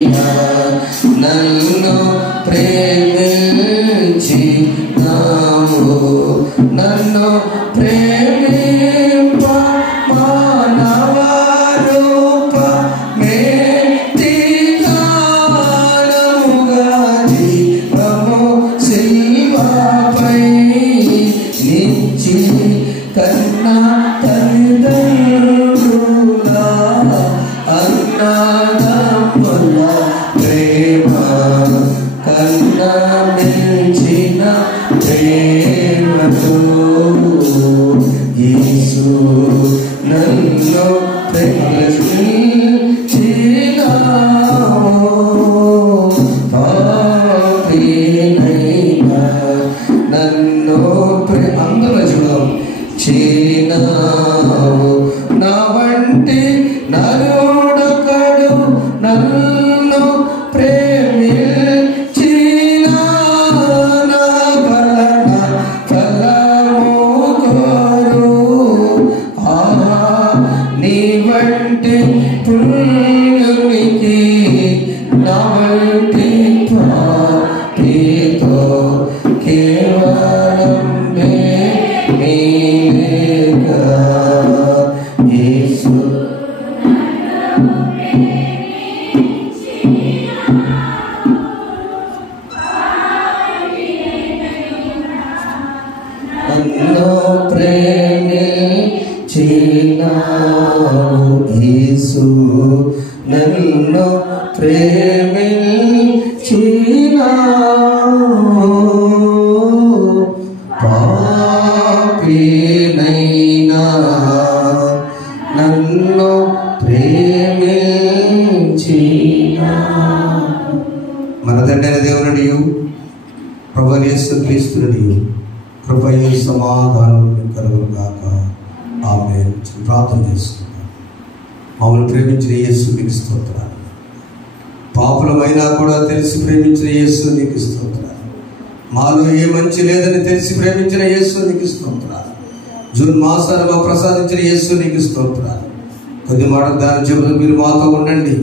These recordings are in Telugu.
నన్ను ప్రేమించి నన్ను ప్రేమింప మానవ రూప మేతిగానముగా జీవము శిల్వపై నిచ్చి కన్నా తల్లిదండ్రుల అన్నదమ్ముల ప్రేమ కన్నా మించిన ప్రేమతో యేసు నన్ను ప్రేమించినావు. పాపినైనా నన్ను అందరూ చూడం చిన్నావు. నా వంటి నరుడొకడు నన్ను ప్రేమించిన నా వలన ఫలము కోరు. నీ వంటి పుణ్యునికి నా వంటి పాపితో కేవలం నీవేగా యేసు. నన్ను ప్రేమించినావు యేసు నన్ను ప్రేమించినావు. పాపినైనా నన్ను ప్రేమించినావు. మన తండ్రి దేవునియు ప్రభువైన యేసుక్రీస్తునియు కృపయు సమాధానం కలుగును గాక. ఆమేన్. ప్రార్థన చేసుకుందాం. మమ్మల్ని ప్రేమించిన యేసు నీకు స్తోత్రాలు. పాపులమైనా కూడా తెలిసి ప్రేమించిన యేసు నీకు స్తోత్రాలు. మాలో ఏ మంచి లేదని తెలిసి ప్రేమించిన యేసు నీకు స్తోత్రాలు. జూన్ మాసాన్ని మాకు ప్రసాదించిన యేసు నీకు స్తోత్రాలు. కొద్ది మాట దాని చెబుతూ మీరు మాతో ఉండండి.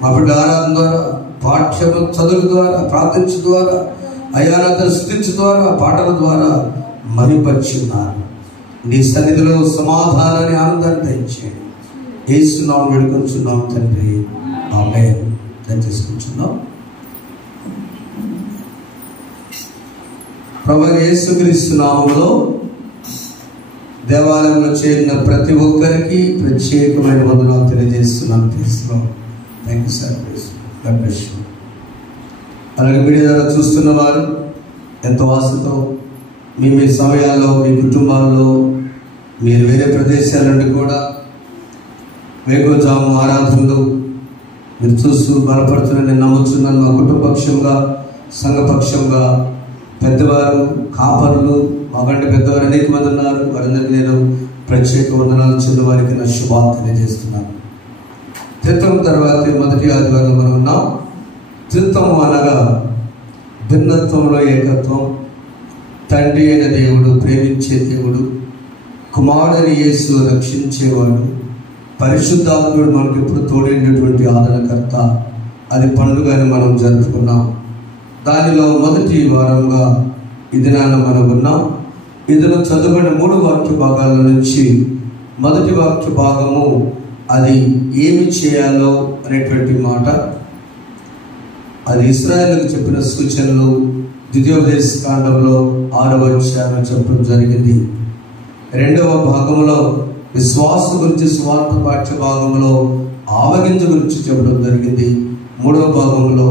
మా బిడ్డ ఆరాధన ద్వారా, పాఠ్యము చదువుల ద్వారా, ప్రార్థించు ద్వారా, అయానత స్తుతించు ద్వారా, పాటల ద్వారా మహిమపరిచున్నారు. నీ సన్నిధిలో సమాధానాన్ని, ఆనందాన్ని దయచేయండి. యేసునామములో వేడుకొంచున్నాం తండ్రి. ఆమేన్. దయచేసుకుంటున్నాం. ప్రభువైన యేసుక్రీస్తు నామములో దేవాలయంలో చేరిన ప్రతి ఒక్కరికి ప్రత్యేకమైన వందనాలు తెలియజేస్తున్నాను. తీసుకున్నాం. Thank you sir. God bless you. అలాగే మీడియా ద్వారా చూస్తున్న వారు ఎంతో ఆశతో మీ సమయాల్లో, మీ కుటుంబాల్లో, మీరు వేరే ప్రదేశాల నుండి కూడా వేగోజాము ఆరాధనలు మీరు చూస్తూ బలపడుతున్నారని నేను నమ్ముతున్నాను. మా కుటుంబపక్షంగా, సంఘపక్షంగా పెద్దవారు, కాపరులు, మాకంటే పెద్దవారు అనేక మంది ఉన్నారు. వారందరికీ నేను ప్రత్యేక వందనాలు, చిన్నవారికి నా శుభాలు తెలియజేస్తున్నాను. త్రిత్వం తర్వాత మొదటి ఆదివారం మనం ఉన్నాం. త్రిత్వం అనగా భిన్నత్వంలో ఏకత్వం. తండ్రి అయిన దేవుడు ప్రేమించే దేవుడు, కుమారుడైన యేసు రక్షించేవాడు, పరిశుద్ధాత్ముడు మనకు ఇప్పుడు తోడైనటువంటి ఆదరణకర్త. అది పండుగని మనం జరుపుకున్నాం. దానిలో మొదటి వారంగా ఈ దినాన్ని మనం ఉన్నాం. ఇందులో చదువుకున్న 3 వాక్య భాగాల నుంచి మొదటి వాక్య భాగము అది ఏమి చేయాలో అనేటువంటి మాట. అది ఇశ్రాయేలుకు చెప్పిన సూచనలు ద్వితీయోపదేశ కాండంలో 6వ అధ్యాయంలో చెప్పడం జరిగింది. 2వ భాగంలో విశ్వాసం గురించి, స్వార్థ పాఠ్య భాగంలో ఆవగింజ గురించి చెప్పడం జరిగింది. 3వ భాగంలో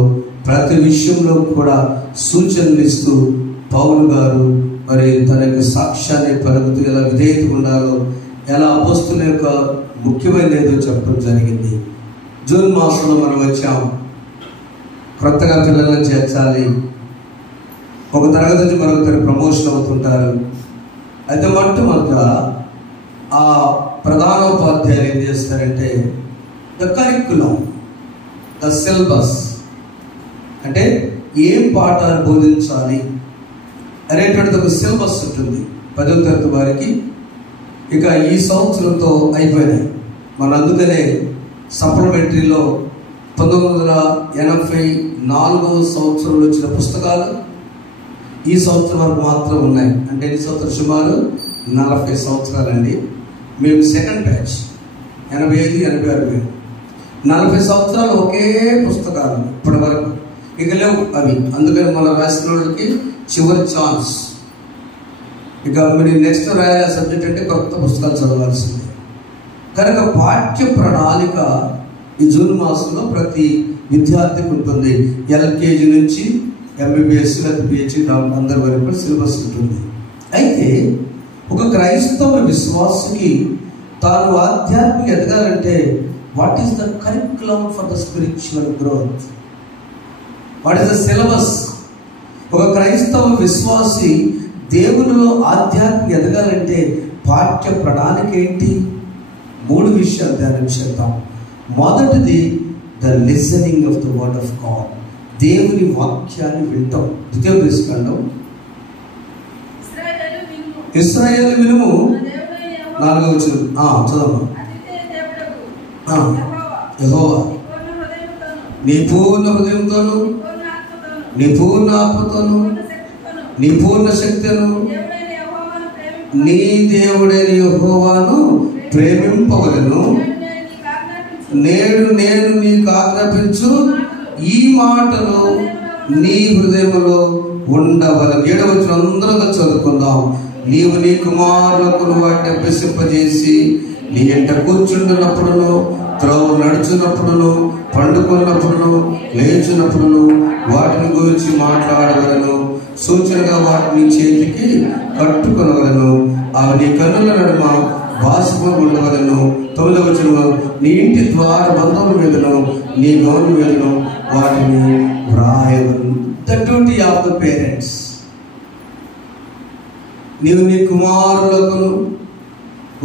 ప్రతి విషయంలో కూడా సూచనలు ఇస్తూ పౌలు గారు మరి తన యొక్క సాక్ష్యాన్ని పలుకుతూ ఎలా విధేయత ఉండాలో, ఎలా అపోస్తుల యొక్క ముఖ్యమైన ఏదో చెప్పడం జరిగింది. జూన్ మాసంలో మనం వచ్చాం. కొత్తగా పిల్లలను చేర్చాలి. ఒక తరగతి నుంచి మరొక తరగతి ప్రమోషన్ అవుతుంటారు. అయితే మొట్టమొదట ఆ ప్రధానోపాధ్యాయులు ఏం చేస్తారంటే ద కరిక్యులం, ద సిలబస్, అంటే ఏం పాఠాలు బోధించాలి అనేటువంటిది ఒక సిలబస్ ఉంటుంది 10వ తరగతి వారికి. ఇక ఈ సంవత్సరంతో అయిపోయినాయి. మన అందుకనే సప్లిమెంటరీలో 1984వ సంవత్సరంలో వచ్చిన పుస్తకాలు ఈ సంవత్సరం వరకు మాత్రం ఉన్నాయి. అంటే ఈ సంవత్సరం సుమారు 40 సంవత్సరాలండి. మేము సెకండ్ బ్యాచ్ 85, 86 40 సంవత్సరాలు ఒకే పుస్తకాలు ఇప్పటి వరకు ఇక లేవు అవి. అందుకని మనం రాసిన వాళ్ళకి చివరి ఛాన్స్. ఇక మీరు నెక్స్ట్ రాయాలి సబ్జెక్ట్ అంటే కొత్త పుస్తకాలు చదవాల్సిందే. కనుక పాఠ్య ప్రణాళిక ఈ జూన్ మాసంలో ప్రతి విద్యార్థికి ఉంటుంది. ఎల్కేజీ నుంచి ఎంబీబీఎస్ లేదా పిహెచ్డి అందరి వరకు సిలబస్ ఉంటుంది. అయితే ఒక క్రైస్తవ విశ్వాసకి తాను ఆధ్యాత్మిక ఎదగాలంటే what is the curriculum for the spiritual growth? What is the syllabus? ఒక క్రైస్తవ విశ్వాసి దేవునిలో ఆధ్యాత్మిక ఎదగాలంటే పాఠ్య ప్రణాళిక ఏంటి? 3 విషయాలు ధ్యానం చేద్దాం. మొదటిది the listening of the word of God. దేవుని వాక్యాన్ని వింటాం. ద్వితీయోపదేశకాండం ఇశ్రాయేలు వినుము 4వ వచనం చదవమ్మా. యెహోవా నీ పూర్ణ హృదయంతోను, నీ పూర్ణ ఆత్మతోను, నీ పూర్ణ శక్తిను నీ దేవుడైన యెహోవాను ప్రేమింపవలెను. నేడు నేను నీకు ఆజ్ఞాపించు ఈ మాటలు నీ హృదయంలో ఉండవలెను. 7వ వచనం అందరూ చదువుకుందాం. నీవు నీ కుమారులకు వాటిని అభ్యసింపజేసి నీ ఎంట కూర్చుంటున్నప్పుడును, త్రోవ నడుచున్నప్పుడును, పండుకున్నప్పుడును, లేచినప్పుడును వాటిని గురించి మాట్లాడవలను. సూచనగా వాటిని చేతికి కట్టుకొనవలను. అవి నీ కన్నుల నడుమ బాసుకొని ఉండవలను. 9వ వచనంలో నీ ఇంటి ద్వార బంధముల మీదను, నీ గౌను మీదను వాటిని వ్రాయవలను. The duty of the parents. నీవు నీ కుమారులకు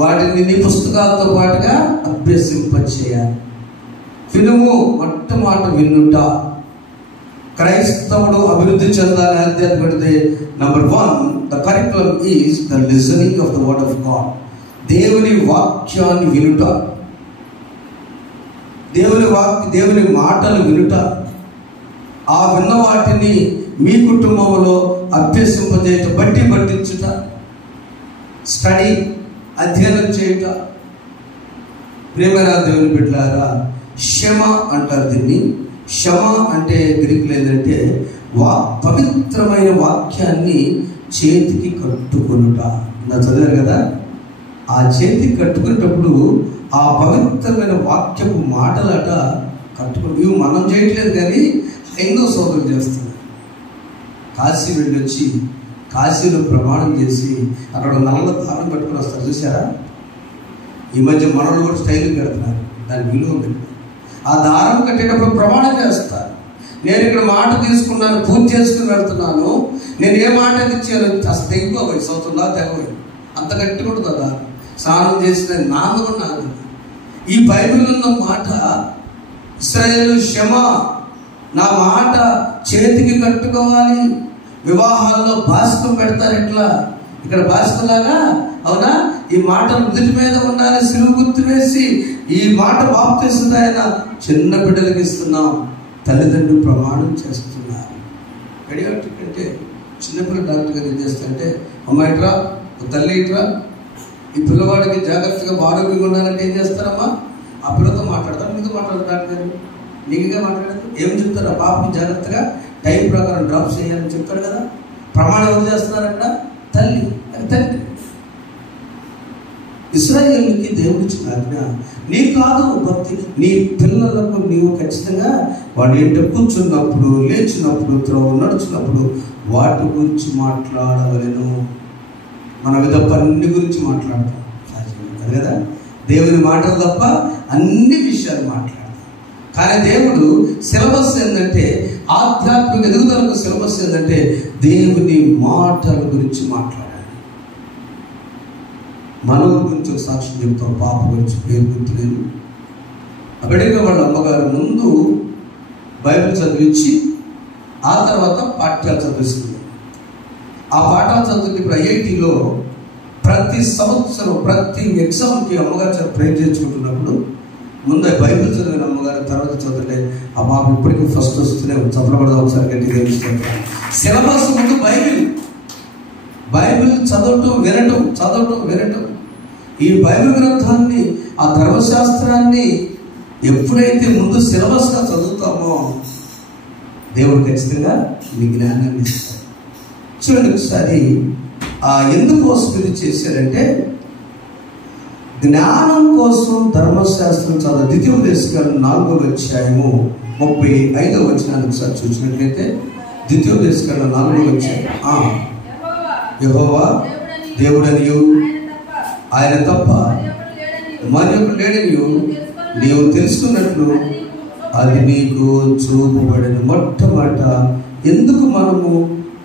వాటిని నీ పుస్తకాలతో పాటుగా అభ్యసింపచేయాలి. వినుము, మొట్టమాట వినుట. క్రైస్తవుడు అభివృద్ధి చెందాలి ఆధ్యాత్మికతే. Number 1 the curriculum is the listening of the word of God. దేవుని వాక్యాన్ని వినుట, దేవుని మాటలు వినుట. ఆ విన్న వాటిని మీ కుటుంబంలో అభ్యసింపజేయట, పట్టించుట, స్టడీ, అధ్యయనం చేయుట. ప్రియమైన దేవుని బిడ్డలారా, క్షమ అంటారు దీన్ని. క్షమ అంటే గ్రీకులో ఏంటంటే పవిత్రమైన వాక్యాన్ని చేతికి కట్టుకొనుట. నా చదివారు కదా, ఆ చేతికి కట్టుకునేటప్పుడు ఆ పవిత్రమైన వాక్యపు మాటలట కట్టుకుని. ఇవి మనం చేయట్లేదు కానీ హైందవ సోదరులు చేస్తున్నారు. కాశీ వెళ్ళొచ్చి కాశీలో ప్రమాణం చేసి అక్కడ నల్ల దారం కట్టుకుని వస్తారు, చూసారా? ఈ మధ్య మనలు కూడా స్టైల్ కడుతున్నారు, దాని విలువ పెట్టి. ఆ దారం కట్టేటప్పుడు ప్రమాణం చేస్తారు. నేను ఇక్కడ మాట తీసుకున్నాను, పూజ చేసుకుని వెళ్తున్నాను, నేను ఏ మాట ఇచ్చాను అసలు తెగిపోయి సంవత్సరం దాకా తెగపోయి అంత గట్టి ఉంటుంది కదా. స్నానం చేసిన నాన్న నాకు ఈ బైబిల్ ఉన్న మాట ఇశ్రాయేలు క్షమ, నా మాట చేతికి కట్టుకోవాలి. వివాహాల్లో బాస్కం పెడతారు, ఎట్లా ఇక్కడ బాస్కలాగా, అవునా? ఈ మాట నుదుటి మీద ఉండాలి, సిలువ గుర్తు వేసి ఈ మాట బాప్తిస్తుంది. ఆయన చిన్న బిడ్డలకి ఇస్తున్నాం, తల్లిదండ్రులు ప్రమాణం చేస్తున్నారు. పెడియాట్రిక్ అంటే చిన్నపిల్లల డాక్టర్ గారు ఏం చేస్తారంటే, అమ్మ ఇట్రా, తల్లి ఇట్రా, ఈ పిల్లవాడికి జాగ్రత్తగా ఆరోగ్యంగా ఉండాలంటే ఏం చేస్తారమ్మా? ఆ పిల్లతో మాట్లాడతారు, మీతో మాట్లాడతారు. డాక్టర్ గారు నీకుగా మాట్లాడతారు, ఏం చెప్తారు? ఆ పాపకి జాగ్రత్తగా టైం ప్రకారం డ్రాప్ చేయాలని చెప్తారు కదా. ప్రమాణం ఏం చేస్తున్నారు అక్కడ? తల్లి, అది తండ్రి. ఇశ్రాయేలుకి దేవుడు ఇచ్చిన ఆజ్ఞ నీ కాదు భక్తి, నీ పిల్లలకు నీవు ఖచ్చితంగా వాడి ఇంట కూర్చున్నప్పుడు, లేచినప్పుడు, త్రోవ నడుచున్నప్పుడు వాటి గురించి మాట్లాడవలెను. మన తప్ప అన్ని గురించి మాట్లాడతాం సాధ్యం కదా. దేవుని మాటలు తప్ప అన్ని విషయాలు మాట్లాడతాం. కానీ దేవుడు సిలబస్ ఏంటంటే, ఆధ్యాత్మిక ఎదుగుదలకు సిలబస్ ఏంటంటే దేవుని మాటల గురించి మాట్లాడాలి. మనవ గురించి ఒక సాక్ష్యం చెప్తాం. పాప గురించి పేరు గుర్తులేదు. అక్కడిగా వాళ్ళ అమ్మగారు ముందు బైబిల్ చదివించి ఆ తర్వాత పాఠ్యాలు చదివిస్తుంది. ఆ పాఠాలు చదువుకి ఇప్పుడు ఐఐటిలో ప్రతి సంవత్సరం ప్రతి ఎగ్జామ్కి అమ్మగారు ప్రేర్ చేసుకుంటున్నప్పుడు ముందు బైబిల్ చదివిన అమ్మగారు, తర్వాత చదివితే ఆ బాబు ఇప్పటికీ ఫస్ట్ వస్తూనే చదవబడదాం ఒకసారి గట్టిగా తెలుస్తుంది. సిలబస్ ముందు బైబిల్ చదవటం వినటం. ఈ బైబిల్ గ్రంథాన్ని, ఆ ధర్మశాస్త్రాన్ని ఎప్పుడైతే ముందు సిలబస్గా చదువుతామో దేవుడు ఖచ్చితంగా మీ జ్ఞానాన్ని ఇస్తాడు. చూడండి ఒకసారి ఎందుకోసం ఇది చేశారంటే, జ్ఞానం కోసం ధర్మశాస్త్రం చదువు. ద్వితీయోపదేశకాండం 4వ అధ్యాయము 35వ వచనాన్ని ఒకసారి చూసినట్లయితే, ద్వితీయోపదేశకాండం 4వ అధ్యాయం, యెహోవా దేవుడనియు ఆయన తప్ప మరి ఒకడు లేడనియు నీవు తెలుసుకున్నట్లు అది నీకు చూపబడిన. మొట్టమొదట ఎందుకు మనము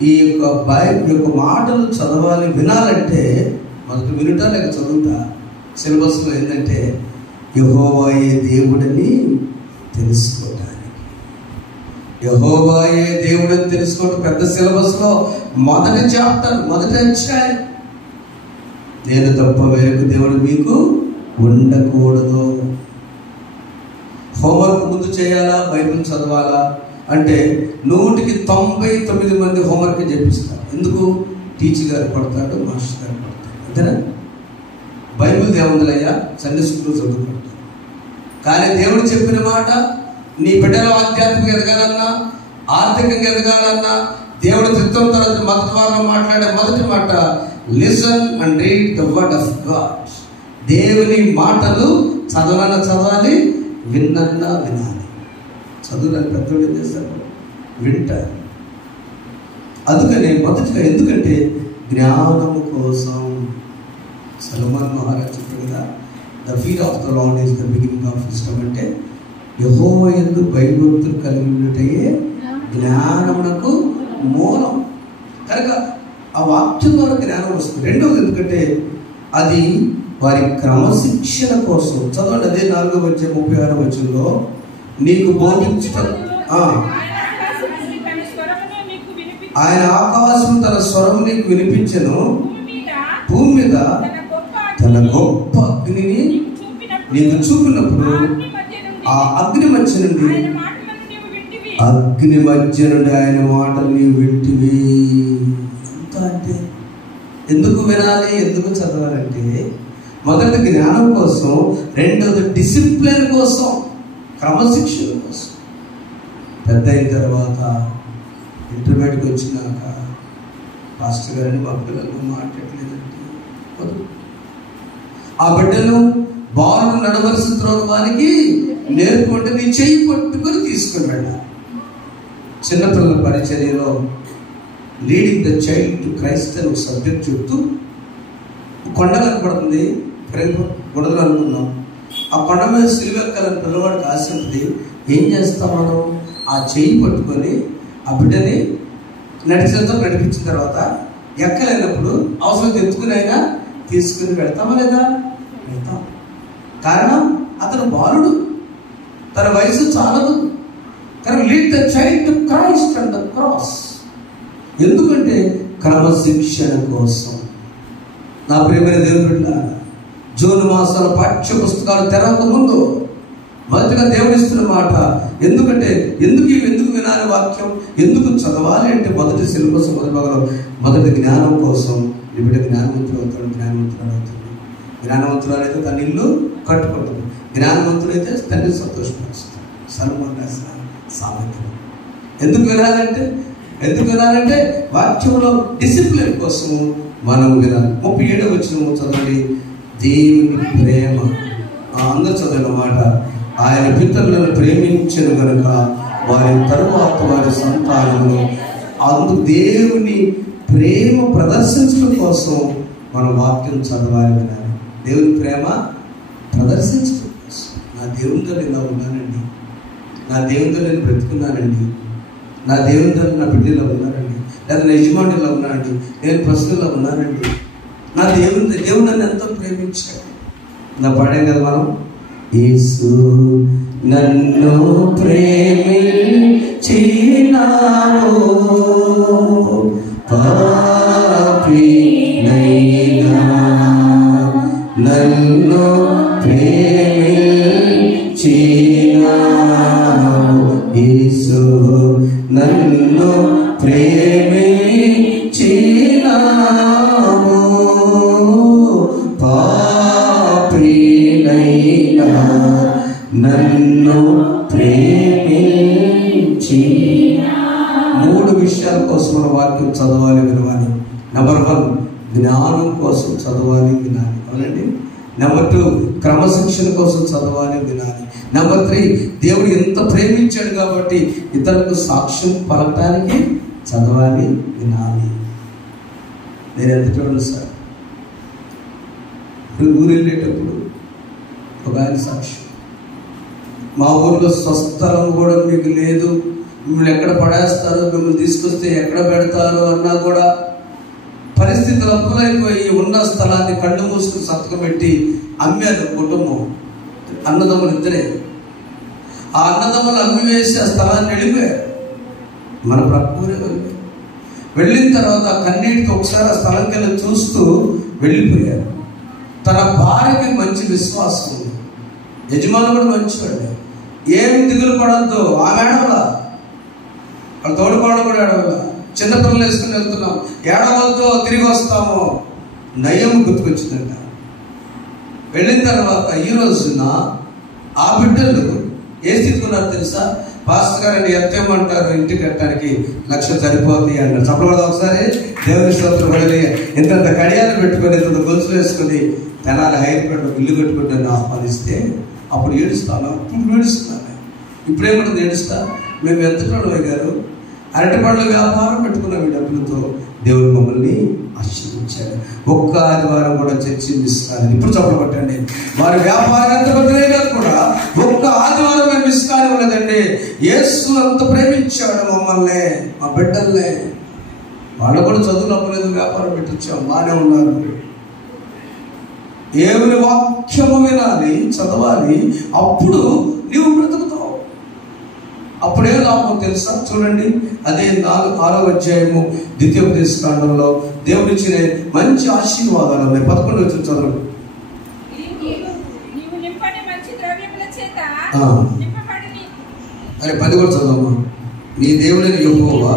ఈ యొక్క బైబిల్ యొక్క మాటలు చదవాలి, వినాలంటే మొదట వినుట లేక చదువుతా. సిలబస్లో ఏంటంటే యెహోవాయే దేవుడని తెలుసుకోవటానికి. యెహోవాయే దేవుడని తెలుసుకోవటం పెద్ద సిలబస్లో మొదటి చాప్టర్, మొదటి అధ్యాయం. నేను తప్ప వేరొక దేవుడు మీకు ఉండకూడదు. హోంవర్క్ ముందు చేయాలా, బైబిల్ చదవాలా అంటే 199 మంది హోంవర్క్ చెప్పిస్తారు. ఎందుకు? టీచర్ గారు పడతాడు, మాస్టర్ గారు పడతాడు, అంతేనా? బైబిల్ దేవుందులయ్యా సండే స్కూల్లో చదువుకుంటాడు. కానీ దేవుడు చెప్పిన మాట, నీ బిడ్డలో ఆధ్యాత్మిక ఎదగాలన్నా, ఆర్థికంగా ఎదగాలన్నా, దేవుడి చిత్తం తర్వాత మొదటి వారంలో మాట్లాడే మొదటి మాట, listen and read the word of God. దేవుని మాటలు చదవాలి, విన్నన్నా వినాలి. చదువులని పెద్దోడు ఏం చేస్తారు? వింటారు. అందుకని మొదటిగా, ఎందుకంటే జ్ఞానము కోసం. సొలొమోను మహారాజు చెప్పాడు కదా, the fear of the lord is the beginning of wisdom. అంటే యెహోవా యందు భయభక్తులు కలిగి ఉన్నట్టయే జ్ఞానమునకు మూలం. కనుక ఆ వాక్యం ద్వారా జ్ఞానం వస్తుంది. రెండవది ఎందుకంటే అది వారి క్రమశిక్షణ కోసం. చదవండి, అదే 4వ అధ్యాయం 36వ వచనంలో, నీకు బోధించటం, ఆయన ఆకాశం తన స్వరం నీకు వినిపించెను, భూమి మీద తన గొప్ప అగ్నిని నీకు చూపినప్పుడు ఆ అగ్ని మధ్య నుండి ఆయన మాటలు నీవు వింటివి. ఎంత అంటే ఎందుకు వినాలి, ఎందుకు చదవాలంటే, మొదటి జ్ఞానం కోసం, రెండవది డిసిప్లిన్ కోసం, క్రమశిక్షణ కోసం. పెద్ద అయిన తర్వాత ఇంటర్మీడియట్కి వచ్చినాక పాస్టర్ గారిని మా పిల్లలు మాట్లాడలేదంటే ఆ బిడ్డను బాలు నడవలసిన వారికి నేర్పుకుంటే నీ చెయ్యి పట్టుకొని తీసుకుని వెళ్ళాలి. చిన్నపిల్లల పరిచర్యలో leading the child to Christ అని ఒక సబ్జెక్ట్ చెప్తూ, కొండ కనపడుతుంది, గొడవలు అనుకున్నాం. ఆ కొండ మీద సిలువెక్కాలని పిల్లవాడికి ఆశ ఉంటుంది. ఏం చేస్తాం మనం? ఆ చెయ్యి పట్టుకొని ఆ బిడ్డని నడిపించిన తర్వాత ఎక్కలేనప్పుడు అవసరం ఎత్తుకుని అయినా తీసుకుని వెళ్తామా లేదా? వెళ్తాం. కారణం అతను బాలుడు, తన వయసు చాలదు. కానీ lead the child to Christ and the cross. ఎందుకంటే క్రమశిక్షణ కోసం. నా ప్రియమైన దేవుని బిడ్డలారా, జూన్ మాసాల పాఠ్య పుస్తకాలు తెరవక ముందు మొదటిగా దేవుడిస్తున్న మాట, ఎందుకంటే ఎందుకు వినాలి వాక్యం, ఎందుకు చదవాలి అంటే మొదటి సిలబస్ మొదటి భాగంలో మొదటి జ్ఞానం కోసం. నీ బిడ్డ జ్ఞానవంతుడు అవుతాడు, జ్ఞానవంతురాలైతే తన ఇల్లు కట్టుకుంటుంది, జ్ఞానవంతుడైతే తండ్రి సంతోషపరుస్తాడు. సొలొమోను రాసిన సామెతలు. ఎందుకు వినాలంటే వాక్యంలో డిసిప్లిన్ కోసము మనం వినాలి. 37వ వచనం చదవండి. దేవుని ప్రేమ, అందరూ చదివిన మాట, ఆయన పితరులను ప్రేమించిన కనుక వారి తరువాత వారి సంతానమును. అందుకు దేవుని ప్రేమ ప్రదర్శించడం కోసం మనం వాక్యం చదవాలి, వినాలి. దేవుని ప్రేమ ప్రదర్శించడం కోసం. నా దేవునితో ఇలా ఉన్నానండి, నా దేవునితో నేను బ్రతుకున్నానండి, నా దేవునితో నా బిడ్డలో ఉన్నానండి, లేదా నా యజమాని ఇలా ఉన్నానండి, నేను ప్రస్తుతంలో ఉన్నానండి, నా దేవుడు నన్ను ఎంతో ప్రేమించాడు. నా పాడాం కదా మనం, యేసు నన్ను ప్రేమించినావు, పాపినైనా నన్ను ప్రేమించినావు, నన్ను ప్రేమించినావు, పాపినైనా నన్ను ప్రేమించి. 3 విషయాల కోసం మన వాక్యం చదవాలి, వినవాలి. నెంబర్ 1 జ్ఞానం కోసం చదవాలి, వినాలి. అవునండి. నెంబర్ 2 క్రమశిక్షణ కోసం చదవాలి, వినాలి. నెంబర్ 3 దేవుడు ఎంత ప్రేమించాడు కాబట్టి ఇతరులకు సాక్ష్యం పలకటానికి చదవాలి, వినాలి. నేను ఎంత చూడండి సార్, ఊరు వెళ్ళేటప్పుడు ఒక ఆయన సాక్ష్యం, మా ఊర్లో స్వస్థలం కూడా మీకు లేదు, మిమ్మల్ని ఎక్కడ పడేస్తారు, మిమ్మల్ని తీసుకొస్తే ఎక్కడ పెడతారు అన్నా కూడా పరిస్థితులు అప్పులైపోయి ఉన్న స్థలాన్ని కళ్ళు మూసుకుని సంతకం పెట్టి అమ్మారు కుటుంబం. అన్నదమ్ములు ఇద్దరే. ఆ అన్నదమ్ములు అమ్మి వేసి ఆ స్థలాన్ని వెళ్ళిపోయారు. మన ప్రక్కూరే వెళ్ళిన తర్వాత కన్నీటికి ఒకసారి ఆ స్థలంకి వెళ్ళి చూస్తూ వెళ్ళిపోయారు. తన భార్యకి మంచి విశ్వాసం ఉంది, యజమాని కూడా మంచివాడు, ఏం దిగులు పడద్దు, ఆమె ఏడవలా, వాళ్ళ తోడుకోవడం కూడా ఏడవలా, చిన్నపిల్లలు వేసుకుని వెళ్తున్నాం, ఏడవలతో తిరిగి వస్తాము, నయం గుర్తుకొచ్చిందంట. వెళ్ళిన తర్వాత ఈ రోజున ఆ బిడ్డలు ఏ స్థితికి ఉన్నారు తెలుసా? పాస్టర్ గారిని ఎంతేమంటారు, ఇంటికి కట్టడానికి 1,00,000 సరిపోతుంది అన్నారు. చెప్పకూడదు ఒకసారి దేవుని స్తోత్రం పడి ఇంత కడియాలు పెట్టుకొని ఇంత గొలుసులు వేసుకొని తెనాలి హైదరాబాద్ ఇల్లు కట్టుకుంటాను ఆహ్వానిస్తే అప్పుడు ఏడుస్తాను. ఇప్పుడు ఏడుస్తున్నాను. ఇప్పుడేమంటుంది ఏడుస్తా? మేము ఎంత గారు అరటి పండ్ల వ్యాపారం పెట్టుకున్నాం. ఈ డబ్బులతో దేవుడు మమ్మల్ని ఆశీర్వదించాడు. ఒక్క ఆదివారం కూడా చర్చి మిస్ కాలేదు. ఇప్పుడు చెప్పబట్టండి, వారి వ్యాపారం ఎంత పెద్దదే కాదు కూడా ఒక్క ఆదివారం మేము మిస్ కానివ్వలేదండి. యేసు అంత ప్రేమించాడు మమ్మల్ని, మా బిడ్డల్ని. వాళ్ళు కూడా చదువులు అవ్వలేదు, వ్యాపారం పెట్టించాం, బాగానే ఉన్నారు. దేవుని వాక్యము వినాలి, చదవాలి, అప్పుడు నీవు బ్రతుకుతావు. అప్పుడే లాభం తెలుసా? చూడండి, అదే 6వ అధ్యాయము ద్వితీయోపదేశకాండంలో దేవుడిచ్చిన మంచి ఆశీర్వాదాలు ఉన్నాయి. 11వ వచనం చదవండి. అరే 10 కూడా చదవమ్మా. నీ దేవుడైన యెహోవా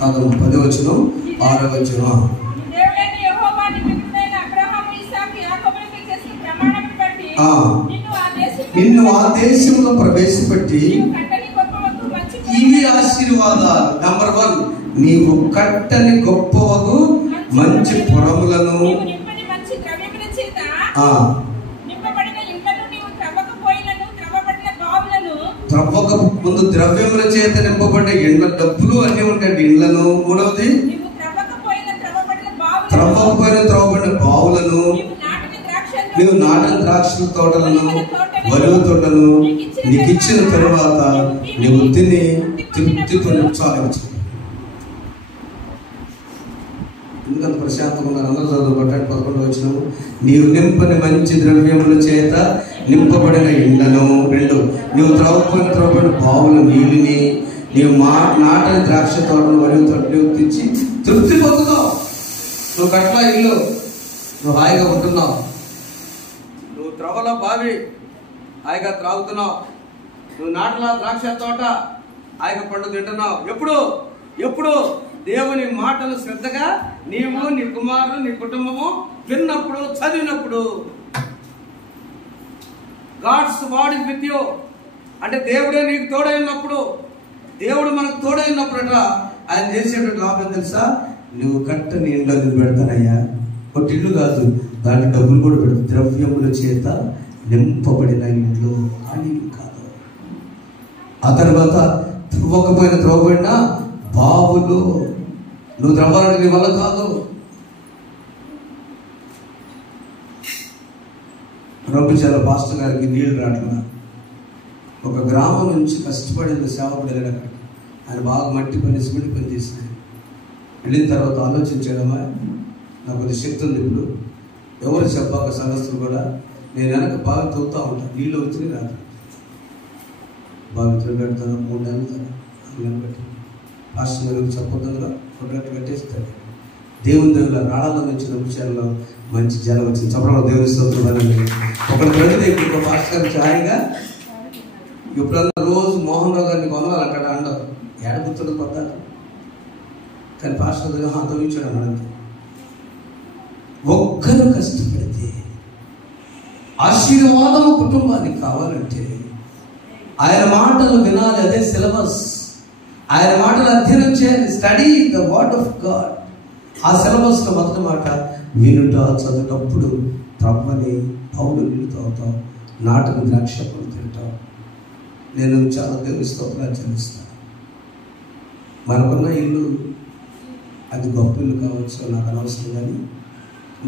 కాదమ్మా, 10వ వచనం 6వ వచనం. నిన్ను ఆ దేశంలో ప్రవేశపెట్టి ఇవి ఆశీర్వాదాలు. నెంబర్ 1 నీవు కట్టని గొప్పవగు మంచి పురములను, త్రవ్వక ముందు ద్రవ్యముల చేత నింపబడ్డ ఇండ్ల, డబ్బులు అన్నీ ఉంటాయి ఇండ్లను. 3వది త్రవ్వకపోయిన త్రవ్వబడిన బావులను, నీవు నాటిన ద్రాక్షల తోటలను, వరువు తోటలను నీకు ఇచ్చిన తరువాత నీవు తిని తృప్తితో చాలవచ్చు. ఎందుకంత ప్రశాంతంగా ఉన్నారు అందరూ చదువుకుంటాడు. 11వ వచనం. నీవు నింపని మంచి ద్రవ్యముల చేత నింపబడిన ఇండ్లను. 2 నీవు త్రవ్వబడిన బావుల నీళ్ళని, నీవు నాటని ద్రాక్ష తోటను, వరువు తోటను తెచ్చి తృప్తి పొందుతావు. నువ్వు కట్ల ఇల్లు, నువ్వు హాయిగా ఉంటున్నావు. నువ్వు త్రవ్వల బావి, హాయిగా త్రాగుతున్నావు. నువ్వు నాటల ద్రాక్ష తోట, హాయిగా పండు తింటున్నావు. ఎప్పుడు దేవుని మాటలు శ్రద్ధగా నీవు, నీ కుమారుడు, నీ కుటుంబము విన్నప్పుడు, చదివినప్పుడు. God's word is with you అంటే దేవుడే నీకు తోడైనప్పుడు, దేవుడు మనకు తోడైనప్పుడట ఆయన చేసేటువంటి లాభం తెలుసా? నువ్వు కట్టని ఇంట్లో నువ్వు పెడతానయ్యా. ఒక ఇల్లు కాదు, దాంట్లో డబ్బులు కూడా పెడతావు. ద్రవ్యముల చేత నింపబడిన ఇంట్లో అని కాదు. ఆ తర్వాత త్రవ్వబడిన బావులు. నువ్వు త్రవ్వాలంటే నీ వల్ల కాదు. రంపుచాల పాస్టర్ గారికి నీళ్లు రావట్లా. ఒక గ్రామం నుంచి కష్టపడిన సేవకుడు వెళ్ళాడు. ఆయన బాగా మట్టి పని, సిమెంట్ పని చేసినాయి. వెళ్ళిన తర్వాత ఆలోచించాడమ్మా, నాకు కొద్ది శక్తి ఉంది. ఇప్పుడు ఎవరు చెప్పాక సంఘస్థులు కూడా నేను వెనక బాగా తవ్వుతూ ఉంటాను. నీళ్ళు వచ్చి రాదు, బాగా తిరగడతాను. 3 నెలలు 4 నెలలు బట్టి పాస్టర్ గారికి చెప్పొద్దుగా కొట్టగట్టు కట్టేస్తాడు. దేవుని దగ్గర రాళ్ళ నుంచి విషయాల్లో మంచి జలం వచ్చింది. చెప్పడం దేవుని స్తోత్రం. ఒకటి ప్రజలు ఇప్పుడు పాస్టర్ గారికి హాయిగా ఎప్పుడన్నా రోజు మోహన్ రావు గారిని కొనాలంటాడు అండవు ఏడబుచ్చుడు కొద్దాక, కానీ పాస్టర్ దగ్గర తవ్వించాడు అన్నాడు. ఒక్కరు కష్టపడితే ఆశీర్వాదము కుటుంబానికి కావాలంటే ఆయన మాటలు వినాలి. అదే సిలబస్. ఆయన మాటలు అధ్యయనం చేయాలి. Study the word of God. ఆ సిలబస్లో మొదటి మాట వినుట. చదివేటప్పుడు త్రవ్వని పౌడు నీళ్ళు తాగుతాం, నాటుని ద్రాక్ష పళ్ళు తింటాం. నేను చాలా దేవుని స్తోత్రాలు చెల్లిస్తాను. మనకున్న ఇల్లు అది గొప్ప ఇల్లు కావచ్చు, నాకు అనవసరం. కానీ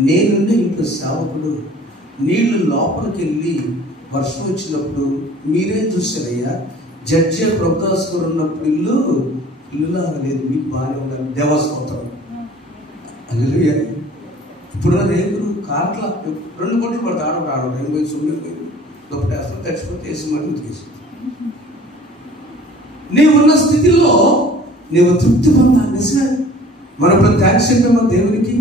నేనుండే ఇంట్లో సేవకుడు నీళ్లు లోపలికి వెళ్ళి వర్షం వచ్చినప్పుడు మీరేం చూసారయ్యా, జడ్జి ప్రభుదాస్ గారు ఉన్నప్పుడు ఇల్లులా లేదు, మీకు బాగానే ఉండాలి. దేవస్తోత్రం అది. ఇప్పుడు రేపులు కార్ల 2 కోట్లు పడతాడు రాడు 89 గొప్ప అసలు తెచ్చిపోతే వేసి మళ్ళీ తీసి నీవున్న స్థితిలో నీవు తృప్తి పొందాలి. నిజమే. మనం ఇప్పుడు థ్యాంక్స్ చెప్పామా దేవునికి?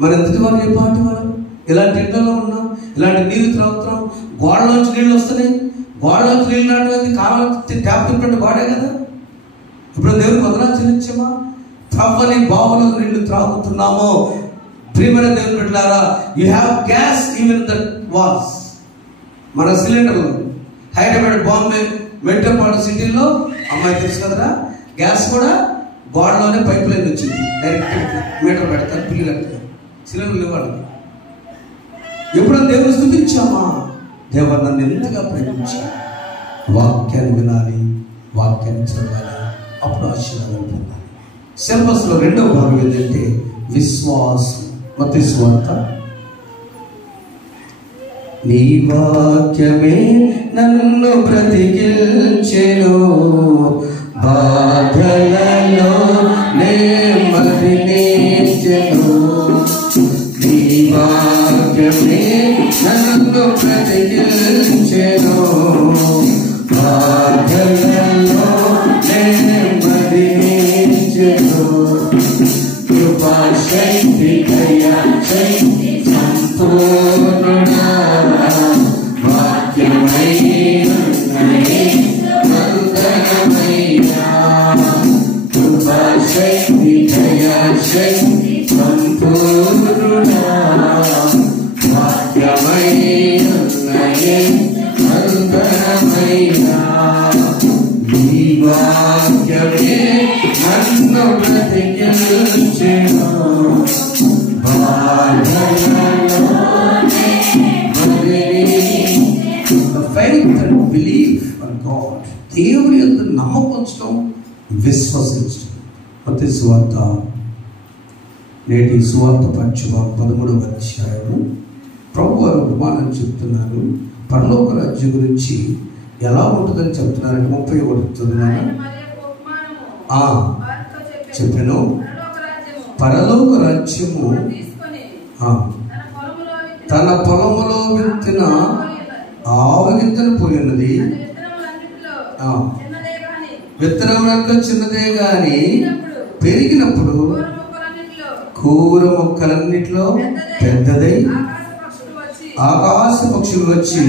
మన ఎంతటి వారు ఏ పాటి వారు? ఇలాంటి ఎండలో ఉన్నాం, ఇలాంటి నీరు త్రాగుతున్నాం, గోడలోంచి నీళ్ళు వస్తున్నాయి. గోడలోంచి నీళ్ళు రావడానికి కాలం ట్యాప్ తింటే గోడే కదా. ఇప్పుడు దేవునికి వదనాలు చెల్లించామా? త్రవ్వని బావులో నీళ్లు త్రాగుతున్నామో? ప్రియమైన దేవుని బిడ్డలారా, you have gas even the walls. మన సిలిండర్లు హైదరాబాద్, బాంబే, మెట్రోపాలిటన్ సిటీల్లో అమ్మాయి తెలుసు కదరా, గ్యాస్ కూడా గోడలోనే పైప్ లైన్ వచ్చింది. డైరెక్ట్ మీటర్ పెడతారు, బిల్లు కడతారు. సిలిండర్లు ఇవ్వాలి. ఎప్పుడైనా దేవుని స్తుతించామా? దేవుడు నన్ను ఎంతగా ప్రేమించాలి. వాక్యాన్ని వినాలి, వాక్యాన్ని చదవాలి, అప్పుడు ఆశీర్వాదాలు పొందాలి. సిలబస్లో 2వ భాగం ఏంటంటే విశ్వాసం. మత్తయి సువార్త. నీ వాక్యమే నన్ను బ్రతికించెను, బాధలలో నెమ్మదినిచ్చెను. నీ వాక్యమే నన్ను బ్రతికించెను, బాధలలో నెమ్మదినిచ్చెను. కృపా శక్తి దయా శక్తి సంపూర్ణుడా, వాక్యమై వందనమయ్యా. కృపా శక్తి దయా శక్తి సంపూర్ణుడా, వాక్యమై వందనమయ్యా. ఈ వాక్యమే నన్ను బ్రతికించెను, faith and belief on God. దేవుని యందు నమ్మకం ఉంచడం, విశ్వసించడం. మత్తయి సువార్త. నేటి సువార్త పంచమం 13వ అధ్యాయము ప్రభు వారు ఉపమానం చెప్తున్నారు. పరలోక రాజ్యం గురించి ఎలా ఉంటుందని చెప్తున్నారంటే 31 చదువున్నాను. చెప్పాను. పరలోక రాజ్యము తన పొలములో విత్తిన ఆవగింజను పోయినది. విత్తనం చిన్నదే గాని పెరిగినప్పుడు కూర మొక్కలన్నిటిలో పెద్దదై ఆకాశ పక్షులు వచ్చి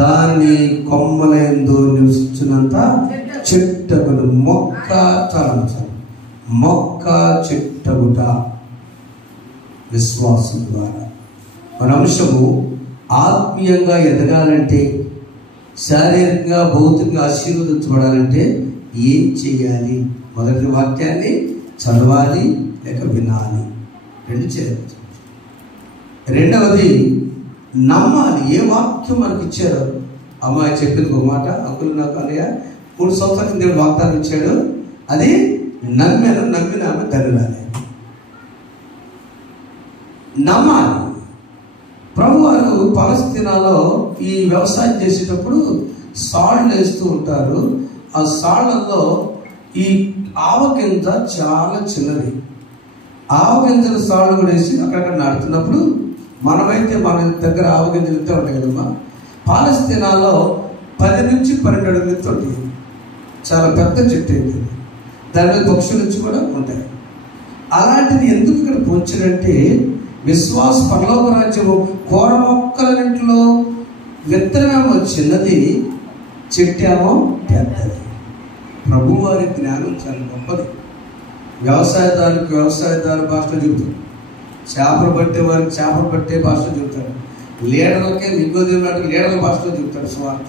దాన్ని కొమ్మలందు నివసించినంత చెట్టగుడు. మొక్క తలంచాలి. మొక్క చెట్టగుట విశ్వాసం ద్వారా. మన అంశము ఆత్మీయంగా ఎదగాలంటే, శారీరకంగా భౌతికంగా ఆశీర్వదించబడాలంటే ఏం చేయాలి? మొదటి వాక్యాన్ని చదవాలి లేక వినాలి, 2 చేయాలి. 2వది నమ్మాలి. ఏ వాక్యం మనకి ఇచ్చారో. అమ్మాయి చెప్పింది ఒక మాట, అంకులు నాకు అన్నయ్య 3 సంవత్సరాల కింద వాగ్దానం ఇచ్చాడు, అది నమ్మిన ఆమె ధన్యురాలే. నమ్మాలి. ప్రభు వారు పాలస్తీనాలో ఈ వ్యవసాయం చేసేటప్పుడు సాళ్ళు వేస్తూ ఉంటారు. ఆ సాళ్లలో ఈ ఆవగింజ చాలా చిన్నది. ఆవగింజల సాళ్ళు కూడా వేసి అక్కడక్కడ నాటుతున్నప్పుడు, మనమైతే మన దగ్గర ఆవగింజలు ఇంతే ఉంటాయి కదమ్మా. పాలస్తీనాలో 10 నుంచి 12 అడుగులు ఉంటాయి. చాలా పెద్ద చెట్టు అయితే దాని మీద పక్షుల నుంచి కూడా ఉంటాయి. అలాంటిది ఎందుకు ఇక్కడ పోంచారంటే, విశ్వాస పరలోక రాజ్యము కూర మొక్కలన్నింటిలో విత్తనమేమో చిన్నది, చెట్టేమో పెద్దది. ప్రభువారి జ్ఞానం చాలా గొప్పది. వ్యవసాయదారు భాషలో చెబుతాడు, చేపలు పట్టే వారికి చేపలు పట్టే భాషలో చెబుతాడు, లీడర్లకే నికోదేవుడికి లీడర్ల భాషలో చెబుతాడు సువార్త.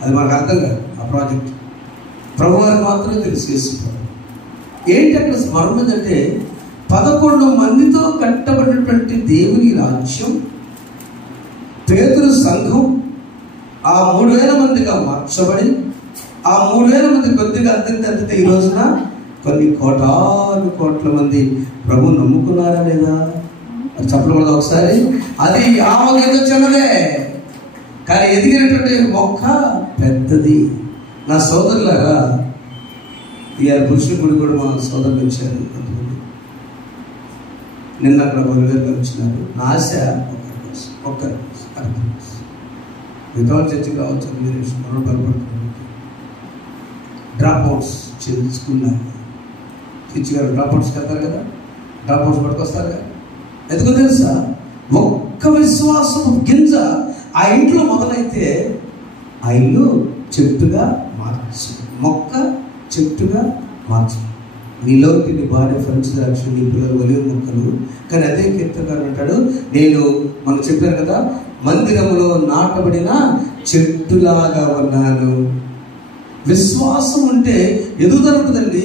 అది మనకు అర్థం కాదు ఆ ప్రాజెక్ట్. ప్రభువారికి మాత్రమే తెలుసు చేసుకోవాలి. ఏంటి అక్కడ స్మరణ అంటే 11 మందితో కట్టబడినటువంటి దేవుని రాజ్యం, పేతురు సంఘం ఆ 3000 మందిగా మార్చబడి, ఆ 3000 మంది కొద్దిగా అంతే ఈ రోజున కొన్ని కోట్ల మంది ప్రభు నమ్ముకున్నారా లేదా అది చెప్పకూడదు ఒకసారి. అది ఆవగింజ చిన్నదే కానీ ఎదిగినటువంటి మొక్క పెద్దది. నా సోదరులారా, ఇవాళ పురుషుల గుడి కూడా మా సోదరులు వచ్చారు కొంతమంది. నిన్న అక్కడ బొలివేరుగా వచ్చినారు. నా ఆశ ఒక్కరు వితౌట్ చర్చకి రావచ్చు. మీరు బలపడుతున్నారు. డ్రాప్ అవుట్స్ స్కూల్లో చర్చి గారు డ్రాప్ అవుట్స్కి వెళ్తారు కదా, డ్రాప్ అవుట్స్ పట్టుకొస్తారు కదా. ఎందుకు తెలుసా? ఒక్క విశ్వాసం గింజ ఆ ఇంట్లో మొదలైతే ఆ ఇల్లు చెట్టుగా మార్చు, మొక్క చెట్టుగా మార్చు. నీలోకి నీ భార్య ఫ్రెండ్స్ యాక్షన్, నీ పిల్లలు ఒలివ మొక్కలు. కానీ అదే కీర్తనకారు అంటాడు, నేను మనం చెప్పాను కదా, మందిరంలో నాటబడిన చెట్టులాగా ఉన్నాను. విశ్వాసం ఉంటే ఎదుగుదల ఉంటుందండి.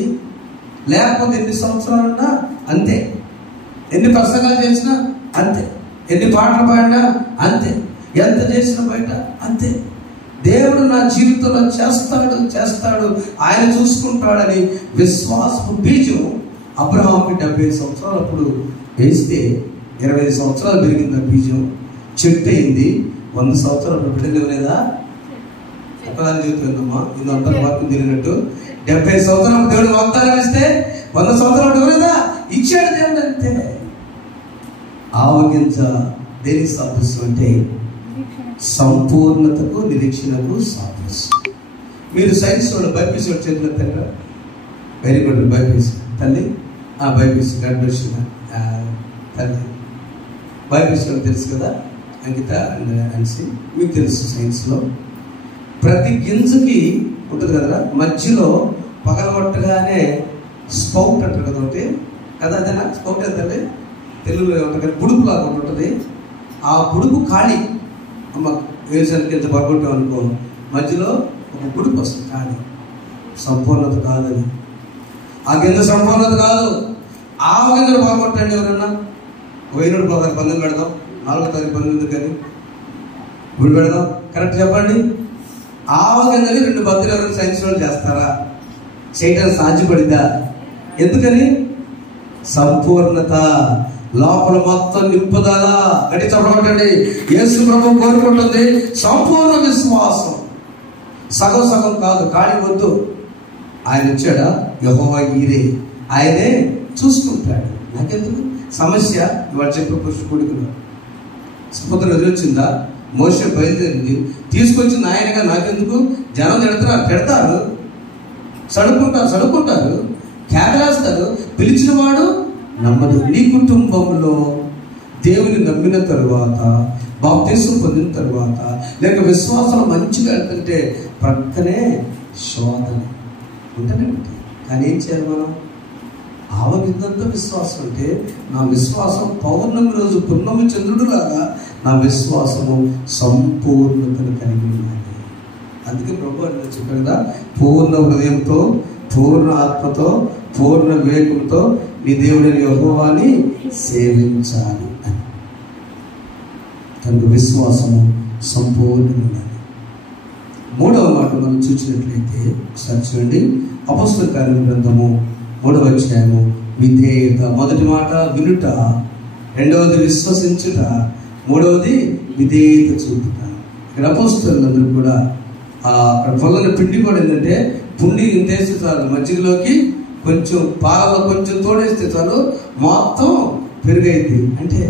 లేకపోతే ఎన్ని సంవత్సరాలున్నా అంతే, ఎన్ని ప్రసంగాలు చేసినా అంతే, ఎన్ని పాటలు పాడినా అంతే, ఎంత చేసినా బయట అంతే. దేవుడు నా జీవితంలో చేస్తాడు ఆయన చూసుకుంటాడని విశ్వాసపు బీజం అబ్రహాంకి 70 సంవత్సరాలు అప్పుడు వేస్తే 25 సంవత్సరాలు పెరిగింది. ఆ బీజం చెట్టు అయింది. 100 సంవత్సరాలు బిడ్డలు లేదా ఒకదాని జీవితమా ఇది అంతా వరకు తిరిగినట్టు 70 సంవత్సరాలు దేవుడు వాగ్దానం ఇస్తే 100 సంవత్సరాలు ఎవరేదా ఇచ్చాడు దేవుడు. అంతే. ఆవగింజ దేనికి సాదృశ్యం అంటే సంపూర్ణతకు నిరీక్షణకు సాదృశ్యం. మీరు సైన్స్ వాళ్ళు బైపీసీ వాడు చేతులు ఎత్తారా? Very good. బైపీసీ తల్లి, బైపీసీ గ్రాడ్యుయేషన్ తల్లి బైపీసీ వాళ్ళు తెలుసు కదా, అంకిత అన్సి మీకు తెలుసు. సైన్స్లో ప్రతి గింజకి ఉంటుంది కదా, మధ్యలో పగలగొట్టగానే స్పౌట్ అంటారు కదా ఒకటి కదా, అదేనా స్పౌట్ ఎంతండి తెలుగులో ఉంటుంది, బుడుపు లాగా ఉంటుంది. ఆ బుడుపు ఖాళీ అమ్మ వేసానికి ఎంత పగొట్టాం అనుకో, మధ్యలో ఒక బుడుపు వస్తుంది ఖాళీ. సంపూర్ణత కాదని, ఆ గింజ సంపూర్ణత కాదు. ఆ గింజలు పగొట్టండి ఎవరన్నా. 1000 పందెం పెడదాం, 4వ తారీఖు 19 కానీ ఇప్పుడు పెడదాం, కరెక్ట్ చెప్పండి. ఆవగింజని 2 బద్దలు ఎవరైనా సైన్స్ వాళ్ళు చేస్తారా? చేయడానికి సాధ్యపడిందా? ఎందుకని? సంపూర్ణత, లోపల మొత్తం నింపుదల. గట్టి చెప్పండి. యేసు ప్రభు కోరుకుంటుంది సంపూర్ణ విశ్వాసం. సగం సగం కాదు, ఖాళీ వద్దు. ఆయన వచ్చాడా? యెహోవా ఈరే, ఆయనే చూసుకుంటాడు. నాకెందుకు సమస్య? ఇవాళ చెప్పే పురుషుడికి సముద్రం ఎదురొచ్చిందా? మోషే బయలుదేరింది, తీసుకొచ్చింది ఆయనగా. నాకెందుకు? జనం పెడతారు, సడుకుంటారు, కేకలేస్తారు. పిలిచిన వాడు నమ్మదు. నీ కుటుంబంలో దేవుని నమ్మిన తరువాత, బాప్తిసం పొందిన తరువాత, లేక విశ్వాసం మంచిగా వెళ్తుంటే ప్రక్కనే శోధన ఉంటూనే ఉంటుంది. కానీ ఏం చేయాలి మనం? ఆవగిందంతా విశ్వాసం అంటే నా విశ్వాసం పౌర్ణమి రోజు పున్నమి చంద్రుడు లాగా నా విశ్వాసము సంపూర్ణతను కలిగి ఉన్నది. అందుకే ప్రభు అని చెప్పారు కదా, పూర్ణ హృదయంతో, పూర్ణ ఆత్మతో, పూర్ణ వివేకంతో నీ దేవుడిని యెహోవాని సేవించాలి అని. కనుక విశ్వాసము సంపూర్ణమైనది. 3వ మాట మనం చూసినట్లయితే ఒకసారి చూడండి. అపొస్తలుల కార్యముల గ్రంథము 3వ అధ్యాయము. విధేయత. మొదటి మాట వినుట, 2వది విశ్వసించుట, 3వది విధేయత చూపుట. ఇక్కడ అపొస్తలులందరూ కూడా అక్కడ పొందిన పిండి కూడా ఏంటంటే, పుండి ఇంతేస్తే చాలు, మజ్జిగలోకి కొంచెం పాలలో కొంచెం తోడేస్తే చాలు మొత్తం పెరుగైంది. అంటే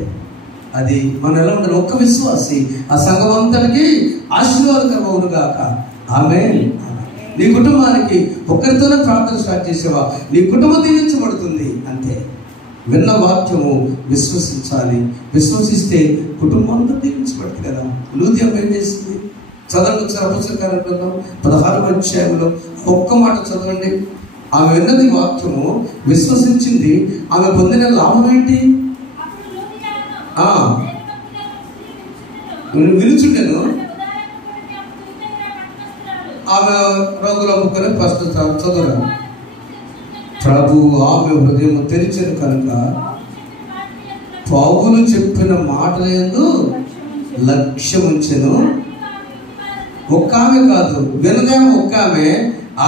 అది మనం ఎలా ఉండాలి? ఒక్క విశ్వాసి ఆ సంఘం అంతటికి ఆశీర్వాదకరమవును గాక. ఆమేన్. నీ కుటుంబానికి ఒక్కరితోనే ప్రార్థన స్టార్ట్ చేసేవా, నీ కుటుంబం దీవించబడుతుంది. అంతే. విన్న వాక్యము విశ్వసించాలి. విశ్వసిస్తే కుటుంబం అంతా దీవించబడుతుంది కదా. లూదియా ఏం చేసింది? చదవండి ఒకసారి అపొస్తలుల కార్యాల గ్రంథం 16వ అధ్యాయంలో ఒక్క మాట చదవండి. ఆమె విన్నది వాక్యము, విశ్వసించింది, ఆమె పొందిన లాభం ఏంటి? వినుచుండెను. ఆమె రోగుల ముక్కని ఫస్ట్ చదువురా. ప్రభు ఆమె హృదయం తెరిచెను కనుక పౌలు చెప్పిన మాటల యందు లక్ష్యం ఉంచెను. ఒక్క ఆమె కాదు, వినదేమో ఒక్క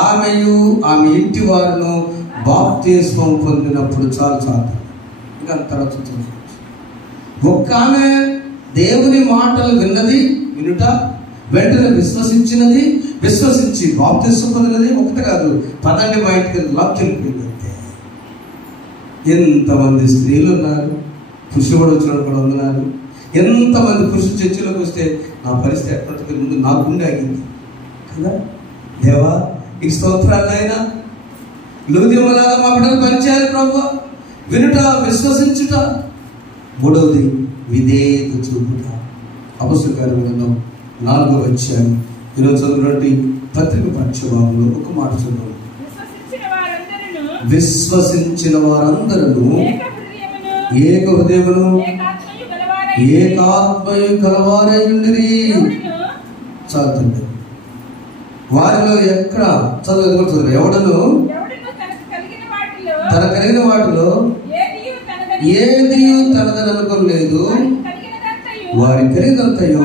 ఆమెయు ఆమె ఇంటి వారును బాప్తిస్మం పొందినప్పుడు చాలు. ఇంకా తర్వాత ఒక్క ఆమె దేవుని మాటలు వినుట, వెంటనే విశ్వసించి బాప్తిస్మం పొందినది. ఒకటి కాదు, పదండి మా ఇంటికి లాక్కెళ్ళిపోయిందంటే. ఎంతమంది స్త్రీలు ఉన్నారు, పురుషుడు కూడా వచ్చినప్పుడు కూడా ఉన్నారు. ఎంతమంది పురుషులు చర్చిలోకి వస్తే నా పరిస్థితి ఎప్పటికీ ముందు నా గుండె ఆగింది కదా. దేవా ఈ స్తోత్రాలు అయినా లూదియలాగా మా బిడ్డలు పనిచేయాలి ప్రభు. వినుట, విశ్వసించుట. మూడవది విధేయత చూపుట. అపొస్తలుల కార్యాల గ్రంథం 4వ అధ్యాయం ఈరోజు చదువునండి పత్రిక పక్షభాగంలో ఒక మాట చదువు. విశ్వసించిన వారందరూ ఏక హృదయమును ఏకాత్మయు కలవారై ఉండిరి. చదువుతుంది. వారిలో ఎక్కడ చదువు ఎవడను తన కలిగిన వాటిలో ఏది తనదని అనుకోలేదు. వారి కలిగినంతయు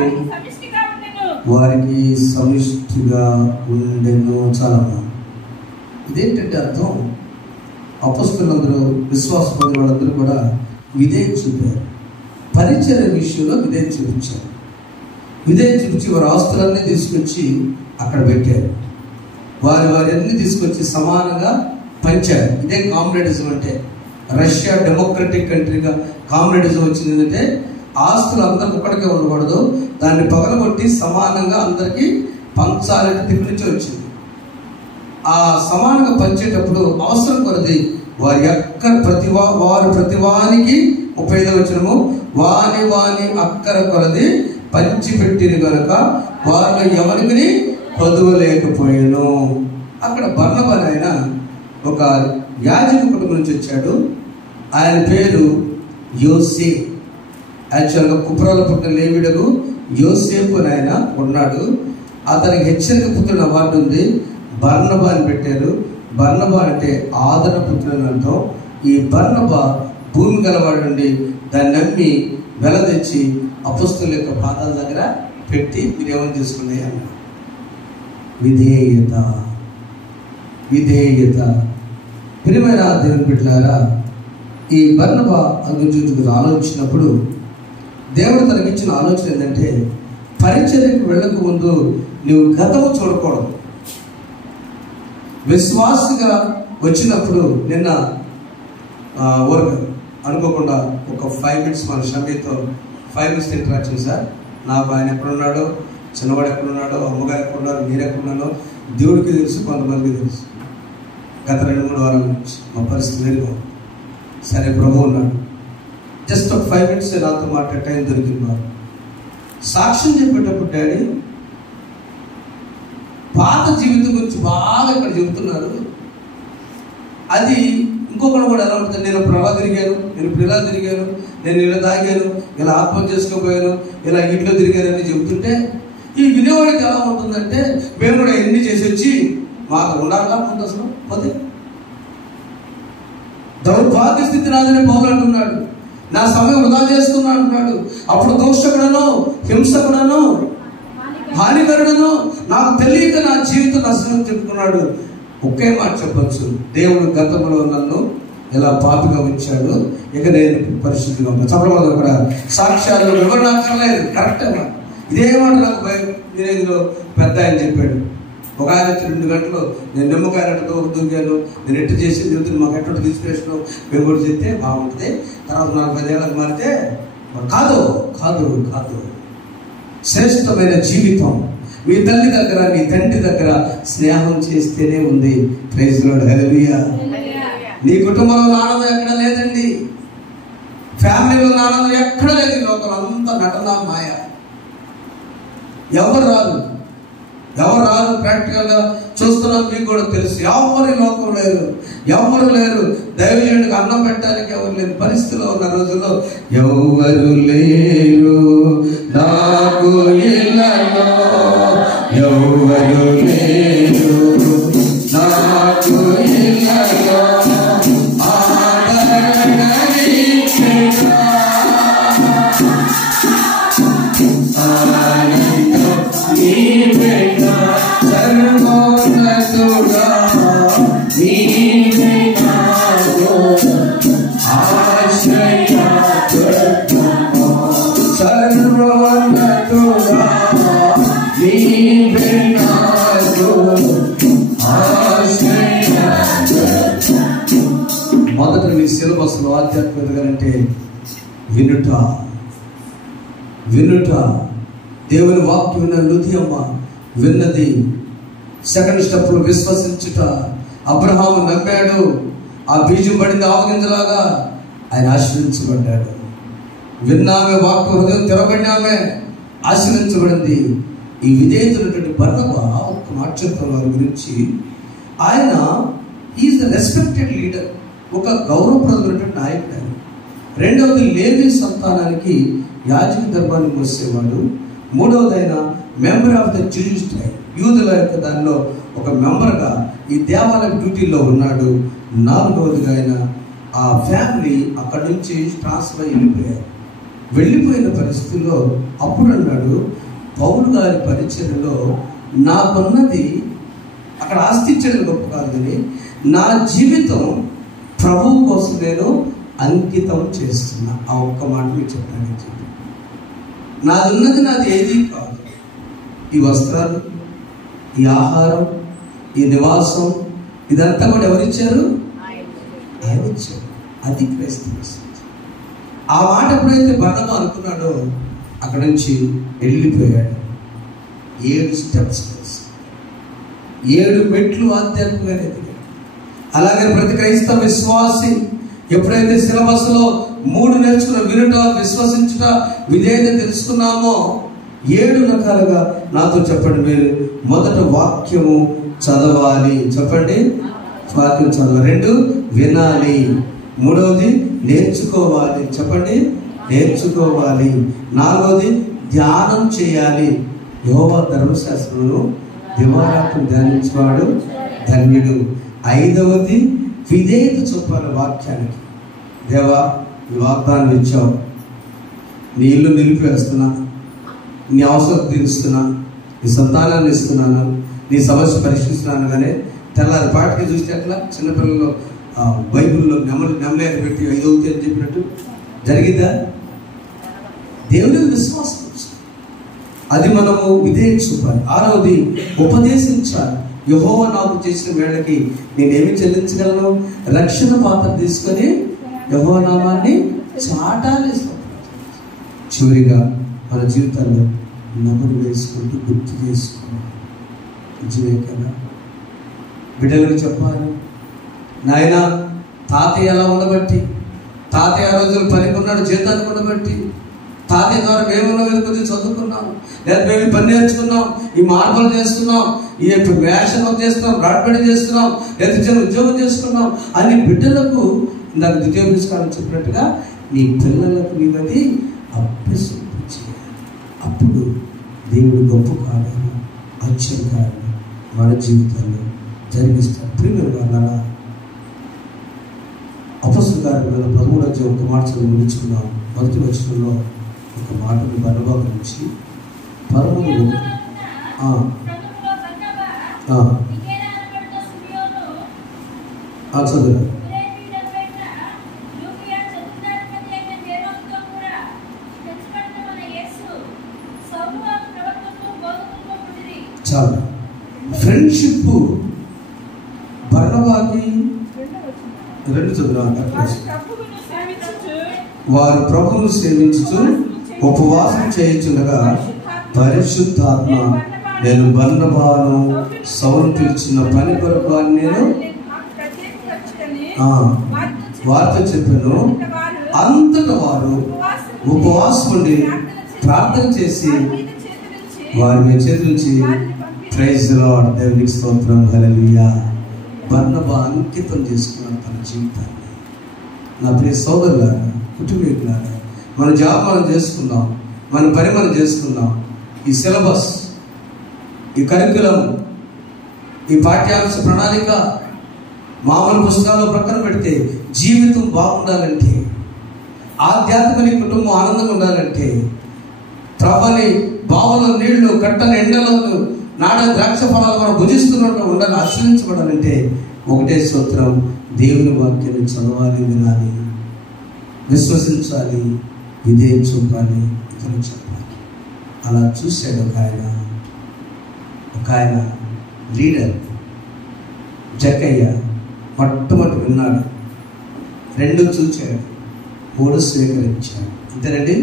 వారికి సమిష్టిగా ఉండెను. చాలా ఇదేంటంటే అర్థం, అపొస్తలులందరూ విశ్వాసం పొందిన వాళ్ళందరూ కూడా విధేయత చూపారు. పరిచర్య విషయంలో విధేయత చూపించారు. విధేయత చూపించి వారి ఆస్తులన్నీ తీసుకొచ్చి అక్కడ పెట్టారు. వారి అన్ని తీసుకొచ్చి సమానంగా పంచారు. ఇదే కామ్రేడిజం అంటే. రష్యా డెమోక్రటిక్ కంట్రీగా కామ్రేడిజం వచ్చింది. ఏంటంటే ఆస్తులు అందరికి ఒక్కడికే ఉండకూడదు, దాన్ని పగలగొట్టి సమానంగా అందరికీ పంచాలని తిప్పి నుంచి వచ్చింది. ఆ సమానంగా పంచేటప్పుడు అవసరం కొలది వారు ప్రతివానికి 35వ వచనము, వాని అక్కర కొలది పంచిపెట్టిన కనుక వారిలో ఎవరికి కొదువలేకపోయాను. అక్కడ బర్నబా ఆయన ఒక యాజక కుటుంబం నుంచి వచ్చాడు. ఆయన పేరు యోసే. యాక్చువల్గా కుప్రాల పుట్టిన లేవీయుడు యోసేపు అని ఆయన ఉన్నాడు. అతనికి హెచ్చరిక పుత్రుని అవార్డు ఉంది. బర్నబా అని పెట్టారు. బర్నబా అంటే ఆదరణ పుత్రుని అర్థం. ఈ బర్నబా భూమి గలవాడు నుండి దాన్ని నమ్మి వెల తెచ్చి అపొస్తలుల యొక్క పాదాల దగ్గర పెట్టి మీరేమని తీసుకున్నాయి అన్నారు. విధేయత. ప్రియమైన దేవుని బిడ్డలారా, ఈ బర్నబా గురించి ఆలోచించినప్పుడు దేవుడు తనకిచ్చిన ఆలోచన ఏంటంటే, పరిచర్యకు వెళ్ళక ముందు నువ్వు గతము చూడకూడదు. విశ్వాసగా వచ్చినప్పుడు నిన్న వర్క్ అనుకోకుండా ఒక 5 minutes మన షమీతో 5 minutes ఇంటరాక్షన్ సార్. నాకు ఆయన ఎక్కడున్నాడో, చిన్నవాడు ఎక్కడున్నాడో, అమ్మగారు ఎక్కడున్నారో, మీరు ఎక్కడున్నాడో దేవుడికి తెలుసు, కొంతమందికి తెలుసు. గత 2-3 వారాల నుంచి మా పరిస్థితి వేరుగా. సరే ప్రభు ఉన్నాడు. జస్ట్ ఒక 5 minutes నాతో మాట్లాడే టైం దొరికింది. వారు సాక్ష్యం చెప్పేటప్పుడు డాడీ పాత జీవితం గురించి బాగా ఇక్కడ చెబుతున్నారు. అది ఇంకొకటి కూడా ఎలా ఉంటుంది, నేను ఇప్పుడు అలా తిరిగాను, నేను ఇప్పుడు ఇలా తిరిగాను, నేను ఇలా తాగాను, ఇలా ఆత్మహత్య చేసుకోపోయాను, ఇలా ఇంట్లో తిరిగాను అని చెబుతుంటే ఈ వినేవాడికి ఎలా ఉంటుందంటే, మేము కూడా ఎన్ని చేసి వచ్చి మాకు ఉండాలా ముందు అసలు పోతే దౌర్భాగ్య స్థితి నాదని పౌలు అంటున్నాడు. నా సమయం వృధా చేసుకున్నా అంటున్నాడు. అప్పుడు దోషకుడను, హింసకుడను, హానికరుడను, నాకు తెలియక నా జీవితం నష్టం చెప్పుకున్నాడు. ఒకే మాట చెప్పచ్చు, దేవుడు గతంలో నన్ను ఎలా పాపిగా ఉంచాడు, ఇక నేను పరిశుద్ధిగా ఉన్నా. చెప్పడం అక్కడ సాక్ష్యాలు వివరణ అక్కర్లేదు, కరెక్టే. ఇదే మాట నాకు వినేదిలో పెద్ద ఆయన చెప్పాడు. ఒక ఆయన 2 గంటలు నేను నిమ్మకాయలతో దూకాను, నేను ఎట్టు చేసి చెబుతుంది, మాకు ఎటువంటి ఇన్స్పిరేషన్ మేము కూడా చెప్తే బాగుంటుంది. తర్వాత 45 ఏళ్ళకి మారితే కాదు కాదు కాదు. శ్రేష్టమైన జీవితం మీ తల్లి దగ్గర, మీ తండ్రి దగ్గర స్నేహం చేస్తేనే ఉంది. ప్రైజ్ లార్డ్, హల్లెలూయా. నీ కుటుంబంలో ఆనందం ఎక్కడ లేదండి. ఫ్యామిలీలో ఆనందం ఎక్కడ లేదు. లోకం అంతా నటన, మాయ. ఎవరు రాదు. ఎవరు రాదు. ప్రాక్టికల్ గా చూస్తున్నాం, మీకు కూడా తెలుసు. ఎవరు లోకం లేరు, ఎవరు లేరు. దైవజనుడికి అన్నం పెట్టడానికి ఎవరు లేని పరిస్థితిలో ఉన్న రోజుల్లో ఎవరు లేరు నాకు ఇళ్ళలో, ఎవరు లేరు నాకు ఇళ్ళలో మొదట మీ సిలబస్ లో ఆధ్యాత్మికత అంటే వినుట, వినుట. దేవుని వాక్యం విన్న లుదియమ్మ విన్నది. సెకండ్ స్టెప్ లో విశ్వసించుట. అబ్రహాము నమ్మాడు, ఆ బీజం పడింది ఆవగింజలాగా, ఆయన ఆశ్రయించబడ్డాడు. విన్నామే, వాక్య హృదయం తెరబడినామే, ఆశ్రయించబడింది. ఈ విధేయుడైనటువంటి బర్నబా ఒక మాట చెప్తాను వారి గురించి. ఆయన ఈజ్ ద రెస్పెక్టెడ్ లీడర్, ఒక గౌరవప్రదమైనటువంటి నాయకుడు ఆయన. రెండవది లేవి సంతానానికి యాజక ధర్మాన్ని మోసేవాడు. మూడవది ఆయన member of the Jewish tribe, యూదుల యొక్క దానిలో ఒక మెంబర్గా ఈ దేవాలయ డ్యూటీలో ఉన్నాడు. నాలుగవదిగా ఆయన ఆ ఫ్యామిలీ అక్కడి నుంచి ట్రాన్స్ఫర్ అయి వెళ్ళిపోయారు. వెళ్ళిపోయిన పరిస్థితుల్లో అప్పుడు అన్నాడు, పౌలు గారి పరిచర్యలో నాకున్నది అక్కడ ఆస్తి ఇచ్చడం గొప్ప కాదు, కానీ నా జీవితం ప్రభువు కోసం నేను అంకితం చేస్తున్నా. ఆ ఒక్క మాట మీకు చెప్పడానికి చెప్పి, నాది ఉన్నది నాది ఏది కాదు. ఈ వస్త్రాలు, ఈ ఆహారం, ఈ నివాసం, ఇదంతా కూడా ఎవరిచ్చారు? ఆయన ఇచ్చారు. అది క్రైస్తవ. ఆ మాట ఎప్పుడైతే బర్నబా అనుకున్నాడో అక్కడ నుంచి వెళ్ళిపోయాడు. 7 స్టెప్స్, 7 మెట్లు ఆధ్యాత్మికంగా ఎదిగాడు. అలాగే ప్రతి క్రైస్తవ విశ్వాసి ఎప్పుడైతే సిలబస్ లో 3 నేర్చుకున్న వినుట, విశ్వసించుట, విధేయత తెలుసుకున్నామో 7 రకాలుగా నాతో చెప్పండి. మీరు మొదట వాక్యము చదవాలి. చెప్పండి, వాక్యం చదవాలి. 2 వినాలి. 3వది నేర్చుకోవాలి. చెప్పండి, నేర్చుకోవాలి. 4వది ధ్యానం చేయాలి. యెహోవా ధర్మశాస్త్రమును దివారాత్రం ధ్యానించేవాడు ధన్యుడు. 5వది విధేయత చూపాలి వాక్యానికి. దేవా, ఈ వాగ్దానం ఇచ్చావు, నీ ఇల్లు నిలిపివేస్తున్నాను, నీ అవసరం తీరుస్తున్నాను, నీ సంతానాన్ని ఇస్తున్నాను, నీ సమస్య పరిష్కరిస్తున్నాను. కానీ తెల్లారి పాటికి చూస్తే అట్లా చిన్నపిల్లలు బైబిల్లో నెమలేక పెట్టి 5వ అని చెప్పినట్టు జరిగిందా? దేవుని విశ్వాసం, అది మనము విధేయత చూపాలి. 6వది ఉపదేశించాలి. యెహోవా నాకు చేసిన మేళకి నేనేమి చెల్లించగలను? రక్షణ పాత్ర తీసుకొని యెహోవా నామాన్ని చాటాలి. చివరిగా మన జీవితాల్లో నమ్మకం వేసుకుంటూ గుర్తు చేసుకోవాలి. నిజమే కదా? బిడ్డలకు చెప్పాలి, నాయన తాతయ్య ఎలా ఉండబట్టి, తాతయ్య ఆ రోజులు పనికి ఉన్నాడు, జీతానికి ఉండబట్టి, తాతయ్య ద్వారా మేము కొద్దిగా చదువుకున్నాం, లేదా మేము పని నేర్చుకున్నాం, ఈ మార్పులు చేస్తున్నాం, ఈ వేషం చేస్తున్నాం, రాడ్పడి చేస్తున్నాం, లేదా చిన్న ఉద్యోగం చేసుకున్నాం అని బిడ్డలకు ఇందాక ద్వితీయోపదేశకాలం చెప్పినట్టుగా నీ పిల్లలకు నీవది అభ్యసం చేయాలి. అప్పుడు దేవుడు గొప్ప కార్యాలు, ఆశ్చర్యకార్యాలు మన జీవితాల్లో జరిగిస్తాడు. ప్రియమైన వాళ్ళ అపొస్తలుల కార్యములలో 13వ అధ్యాయం ఒక మాట చదివి ముగించుకున్నాం. మొదటి వచనంలో ఒక మాటను బర్నబా గురించి చదువురా. చాలా ఫ్రెండ్షిప్ బర్నబాకి 2 చదువురా. వారు ప్రభువును సేవించుతూ ఉపవాసం చేయించుండగా పరిశుద్ధాత్మ నేను బర్నబాను సౌలు పిలిచిన పని కొరకు అని నేను వార్త చెప్పాను. అంతటా వారు ఉపవాసం ఉండి ప్రార్థన చేసి వారి మీద చేతులుంచి ప్రైజ్ ది లార్డ్. దేవునికి స్తోత్రం. హల్లెలూయా. బర్నబా అంకితం చేసుకున్నాడు తన జీవితాన్ని. నా ప్రియ సోదరులారా, కుటుంబీకులారా, మన జాబ్ మనం చేసుకుందాం, మన పని మనం చేసుకుందాం. ఈ సిలబస్, ఈ కరికులం, ఈ పాఠ్యాంశ ప్రణాళిక మామూలు పుస్తకాలు ప్రక్కన పెడితే జీవితం బాగుండాలంటే, ఆధ్యాత్మిక కుటుంబం ఆనందంగా ఉండాలంటే, త్రవ్వని బావులో నీళ్లు, కట్టని ఎండలోను నాడ ద్రాక్ష ఫలాలు మనం భుజిస్తున్నట్టు ఉండాలి, ఆశ్రయించబడాలంటే ఒకటే సూత్రం, దేవుని వాక్యాన్ని చదవాలి, వినాలి, విశ్వసించాలి, విధేయం చూపాలి, ఇతరులు చెప్పాలి. అలా చూశాడు ఒక ఆయన లీడర్ జక్కయ్య. మొట్టమొదటి విన్నాడు, 2 చూచాడు, 3 స్వీకరించాడు. అంతేనండి.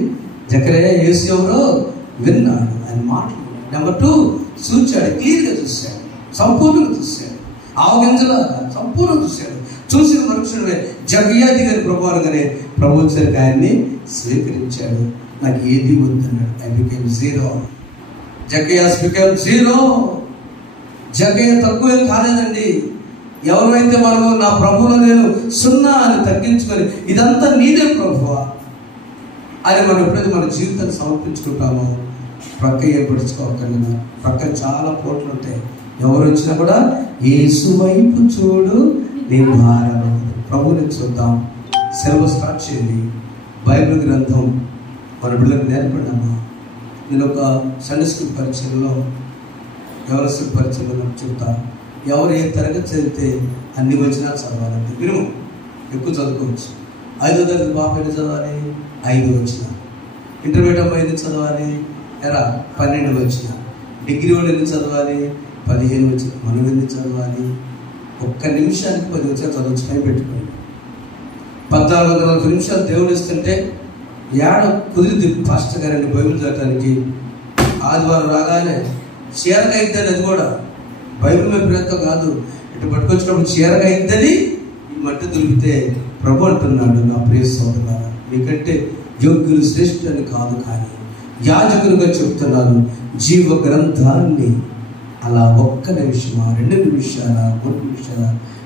జక్కయ్య యేసు ఎవరో విన్నాడు, ఆయన మాటలు. నెంబర్ 2 చూచాడు, క్లియర్గా చూశాడు, సంపూర్ణంగా చూశాడు, ఆవగింజలా సంపూర్ణంగా చూశాడు. చూసిన మనుషుడే జగ్గయ్య గారి ప్రభుగానే ప్రభు ఆయన్ని స్వీకరించాడు. నాకు ఏది వద్దన్నాడు. I became zero. Jaggayya became zero. Jaggayya తక్కువేం కాలేదండి. ఎవరైతే మనము నా ప్రభువులో నేను 0 అని తగ్గించుకొని ఇదంతా నీదే ప్రభువా అని మనం ఎప్పుడైతే మన జీవితాన్ని సమర్పించుకుంటామో ప్రక్కయ్య పడుచుకోవకండి. ప్రక్కన చాలా పోట్లు ఉంటాయి. ఎవరు వచ్చినా కూడా యేసు వైపు చూడు, నీ భారం. ప్రభువుని చూద్దాం. సిలబస్ స్టార్ట్ చేయండి. బైబిల్ గ్రంథం మన బిడ్డలకు నేర్పడమ్మా. నేను ఒక సండే స్కూల్ పరీక్షల్లో, ఎవరి పరీక్షల్లో నాకు చెప్తా, ఎవరు ఏ తరగతి చదివితే అన్ని వచ్చినా చదవాలంటే మినిమం. ఎక్కువ చదువుకోవచ్చు. 5వ తరగతి బాబు ఎన్ని చదవాలి? 5 వచ్చిన. ఇంటర్మీడియట్ అమ్మాయి ఎన్ని చదవాలి? 12 వచ్చిన. డిగ్రీ వాళ్ళు ఎన్ని చదవాలి? 15 వచ్చిన. మనం ఎన్ని చదవాలి? 1 నిమిషానికి 10 వచ్చినా చదవచ్చు. టైం పెట్టుకోండి. 14 నిమిషాలు దేవుడు ఇస్తుంటే ఏడ కుదిరింది ఫాస్ట్ గారండి బైబిల్ చదవడానికి. ఆదివారం రాగానే చీరగా ఇద్దని, అది కూడా బైబిల్ మీద ప్రయత్నం కాదు, ఇటు పట్టుకొచ్చినప్పుడు చీరగా ఇద్దని ఈ మట్టి దొరికితే ప్రభు అంటున్నాడు, నా ప్రియ సోదరులారా, మీకంటే యోగ్యులు శ్రేష్ఠులని కాదు, కానీ యాజకులుగా చెప్తున్నాను, జీవ గ్రంథాన్ని అలా 1 నిమిషమా, 2 నిమిషాల, 3 నిమిషాల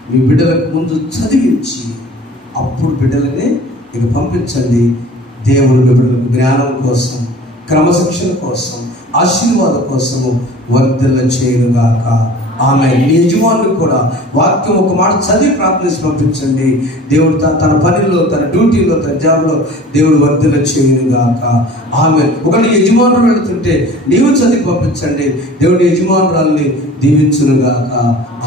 మీ బిడ్డలకు ముందు చదివించి అప్పుడు బిడ్డలని ఇక పంపించండి. దేవుని బిడ్డలకు జ్ఞానం కోసం, క్రమశిక్షణ కోసం, ఆశీర్వాదం కోసము వర్ధల చేయనుగాక. ఆమె నీ యజమానులకు కూడా వాక్యం ఒక మాట చదివి ప్రార్థించి పంపించండి. దేవుడు తన పనిలో, తన డ్యూటీలో, తన జాబ్లో దేవుడు వర్ధల చేయనుగాక. ఆమె ఒకటి యజమానులు వెళుతుంటే నీవు చదివి పంపించండి. దేవుడి యజమానురాల్ని దీవించునుగాక.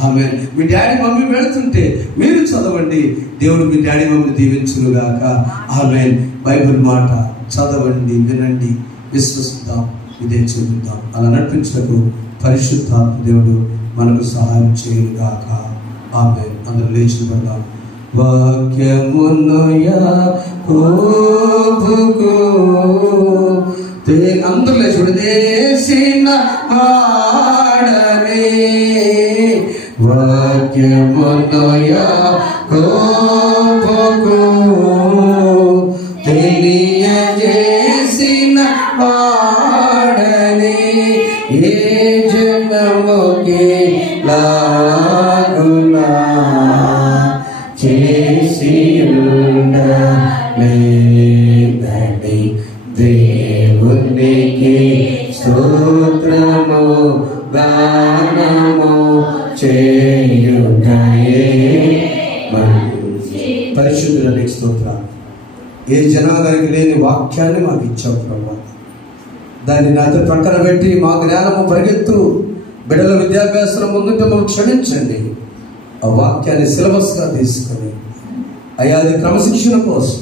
ఆమె మీ డాడీ మమ్మీ వెళుతుంటే మీరు చదవండి. దేవుడు మీ డాడీ మమ్మీ దీవించునుగాక. ఆమె బైబిల్ మాట చదవండి, వినండి, విశ్వసిద్దాం, ఇదే చూద్దాం. అలా నడిపించకు పరిశుద్ధాత్మ దేవుడు మనకు సహాయం చేయనుగాక. ఆమె అందరూ లేచి పడదాం. వాక్యమును యాకోబుకు అందరూ లేచి దేశిన ఆడనే, వాక్యమును యాకోబుకు తెలియజేసిన ఆడనే, ఏ జనముకి లాగునా చేసి ఉండలేదని దేవునికి స్తోత్రము గానము చేయుటయే మంచి. పరిశుద్ధునికి స్తోత్రం. ఏ జనానికి లేని వాక్యాన్ని మాకు ఇచ్చావు ప్రభా. దాన్ని నాతో ప్రక్కన పెట్టి మా జ్ఞానము పరిగెత్తు బిడ్డల విద్యాభ్యాసం ముందుంటే మనం క్షమించండి. ఆ వాక్యాన్ని సిలబస్గా తీసుకొని అయ్యా అది క్రమశిక్షణ కోసం,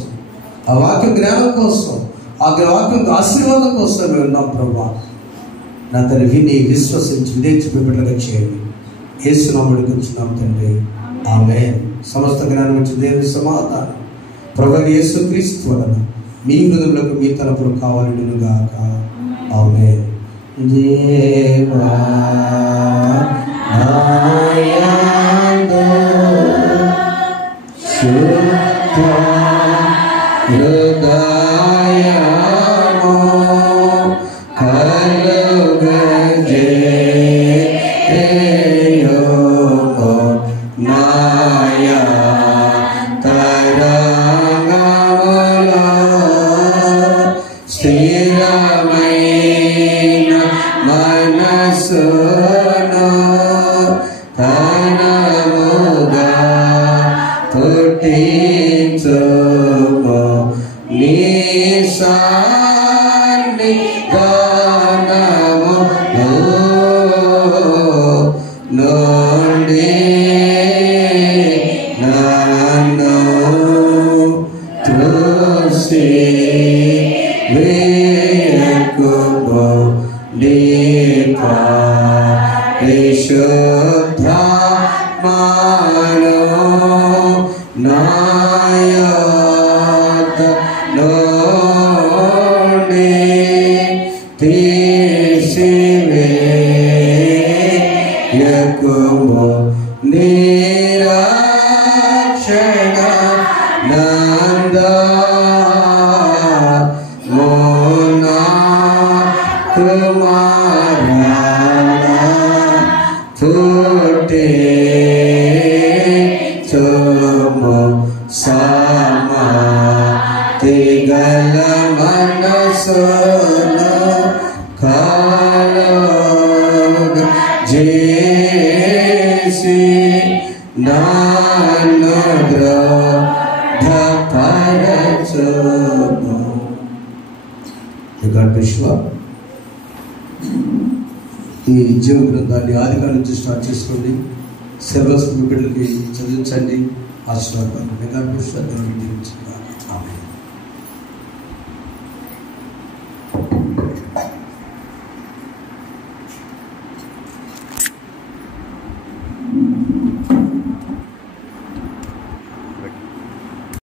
ఆ వాక్య జ్ఞానం కోసం, ఆ వాక్యం ఆశీర్వాదం కోసం మేము ఉన్నాం ప్రభా. నా తను విని విశ్వసించి విదేశీ బిడ్డలుగా చేయండి. యేసు నామములో కూర్చున్నాం తండ్రి. ఆమేన్. సమస్త జ్ఞానం నుంచి దేవుని సమాధానం ప్రభువైన యేసుక్రీస్తు వలన మీ హృదయంలోకి మీ తలపులు కావాలనుగాక. ఆమేన్. దేవా శుద్ధ హృదయము కలుగజేయుము. మాయా తరంగములో స్థిరమైన మనసును ఘనముగా పుట్టించుము నీ సన్నిధానములో నుండి నన్ను త్రోసి వేయకుము పరిశుద్ధాత్మను నాయత నుండి తీసివేయకుము నిరక్షణ నందమునా కుమారా పుట్టించుము సమాధిగల మనసును కలుగజేసి నన్ను దృఢపరచుము. ఈ జీవ గ్రంథాన్ని ఆదికాండం నుంచి స్టార్ట్ చేసుకోండి. సిలబస్ మీ బిడ్డలకి చదివించండి. ఆశీర్వాదాలు.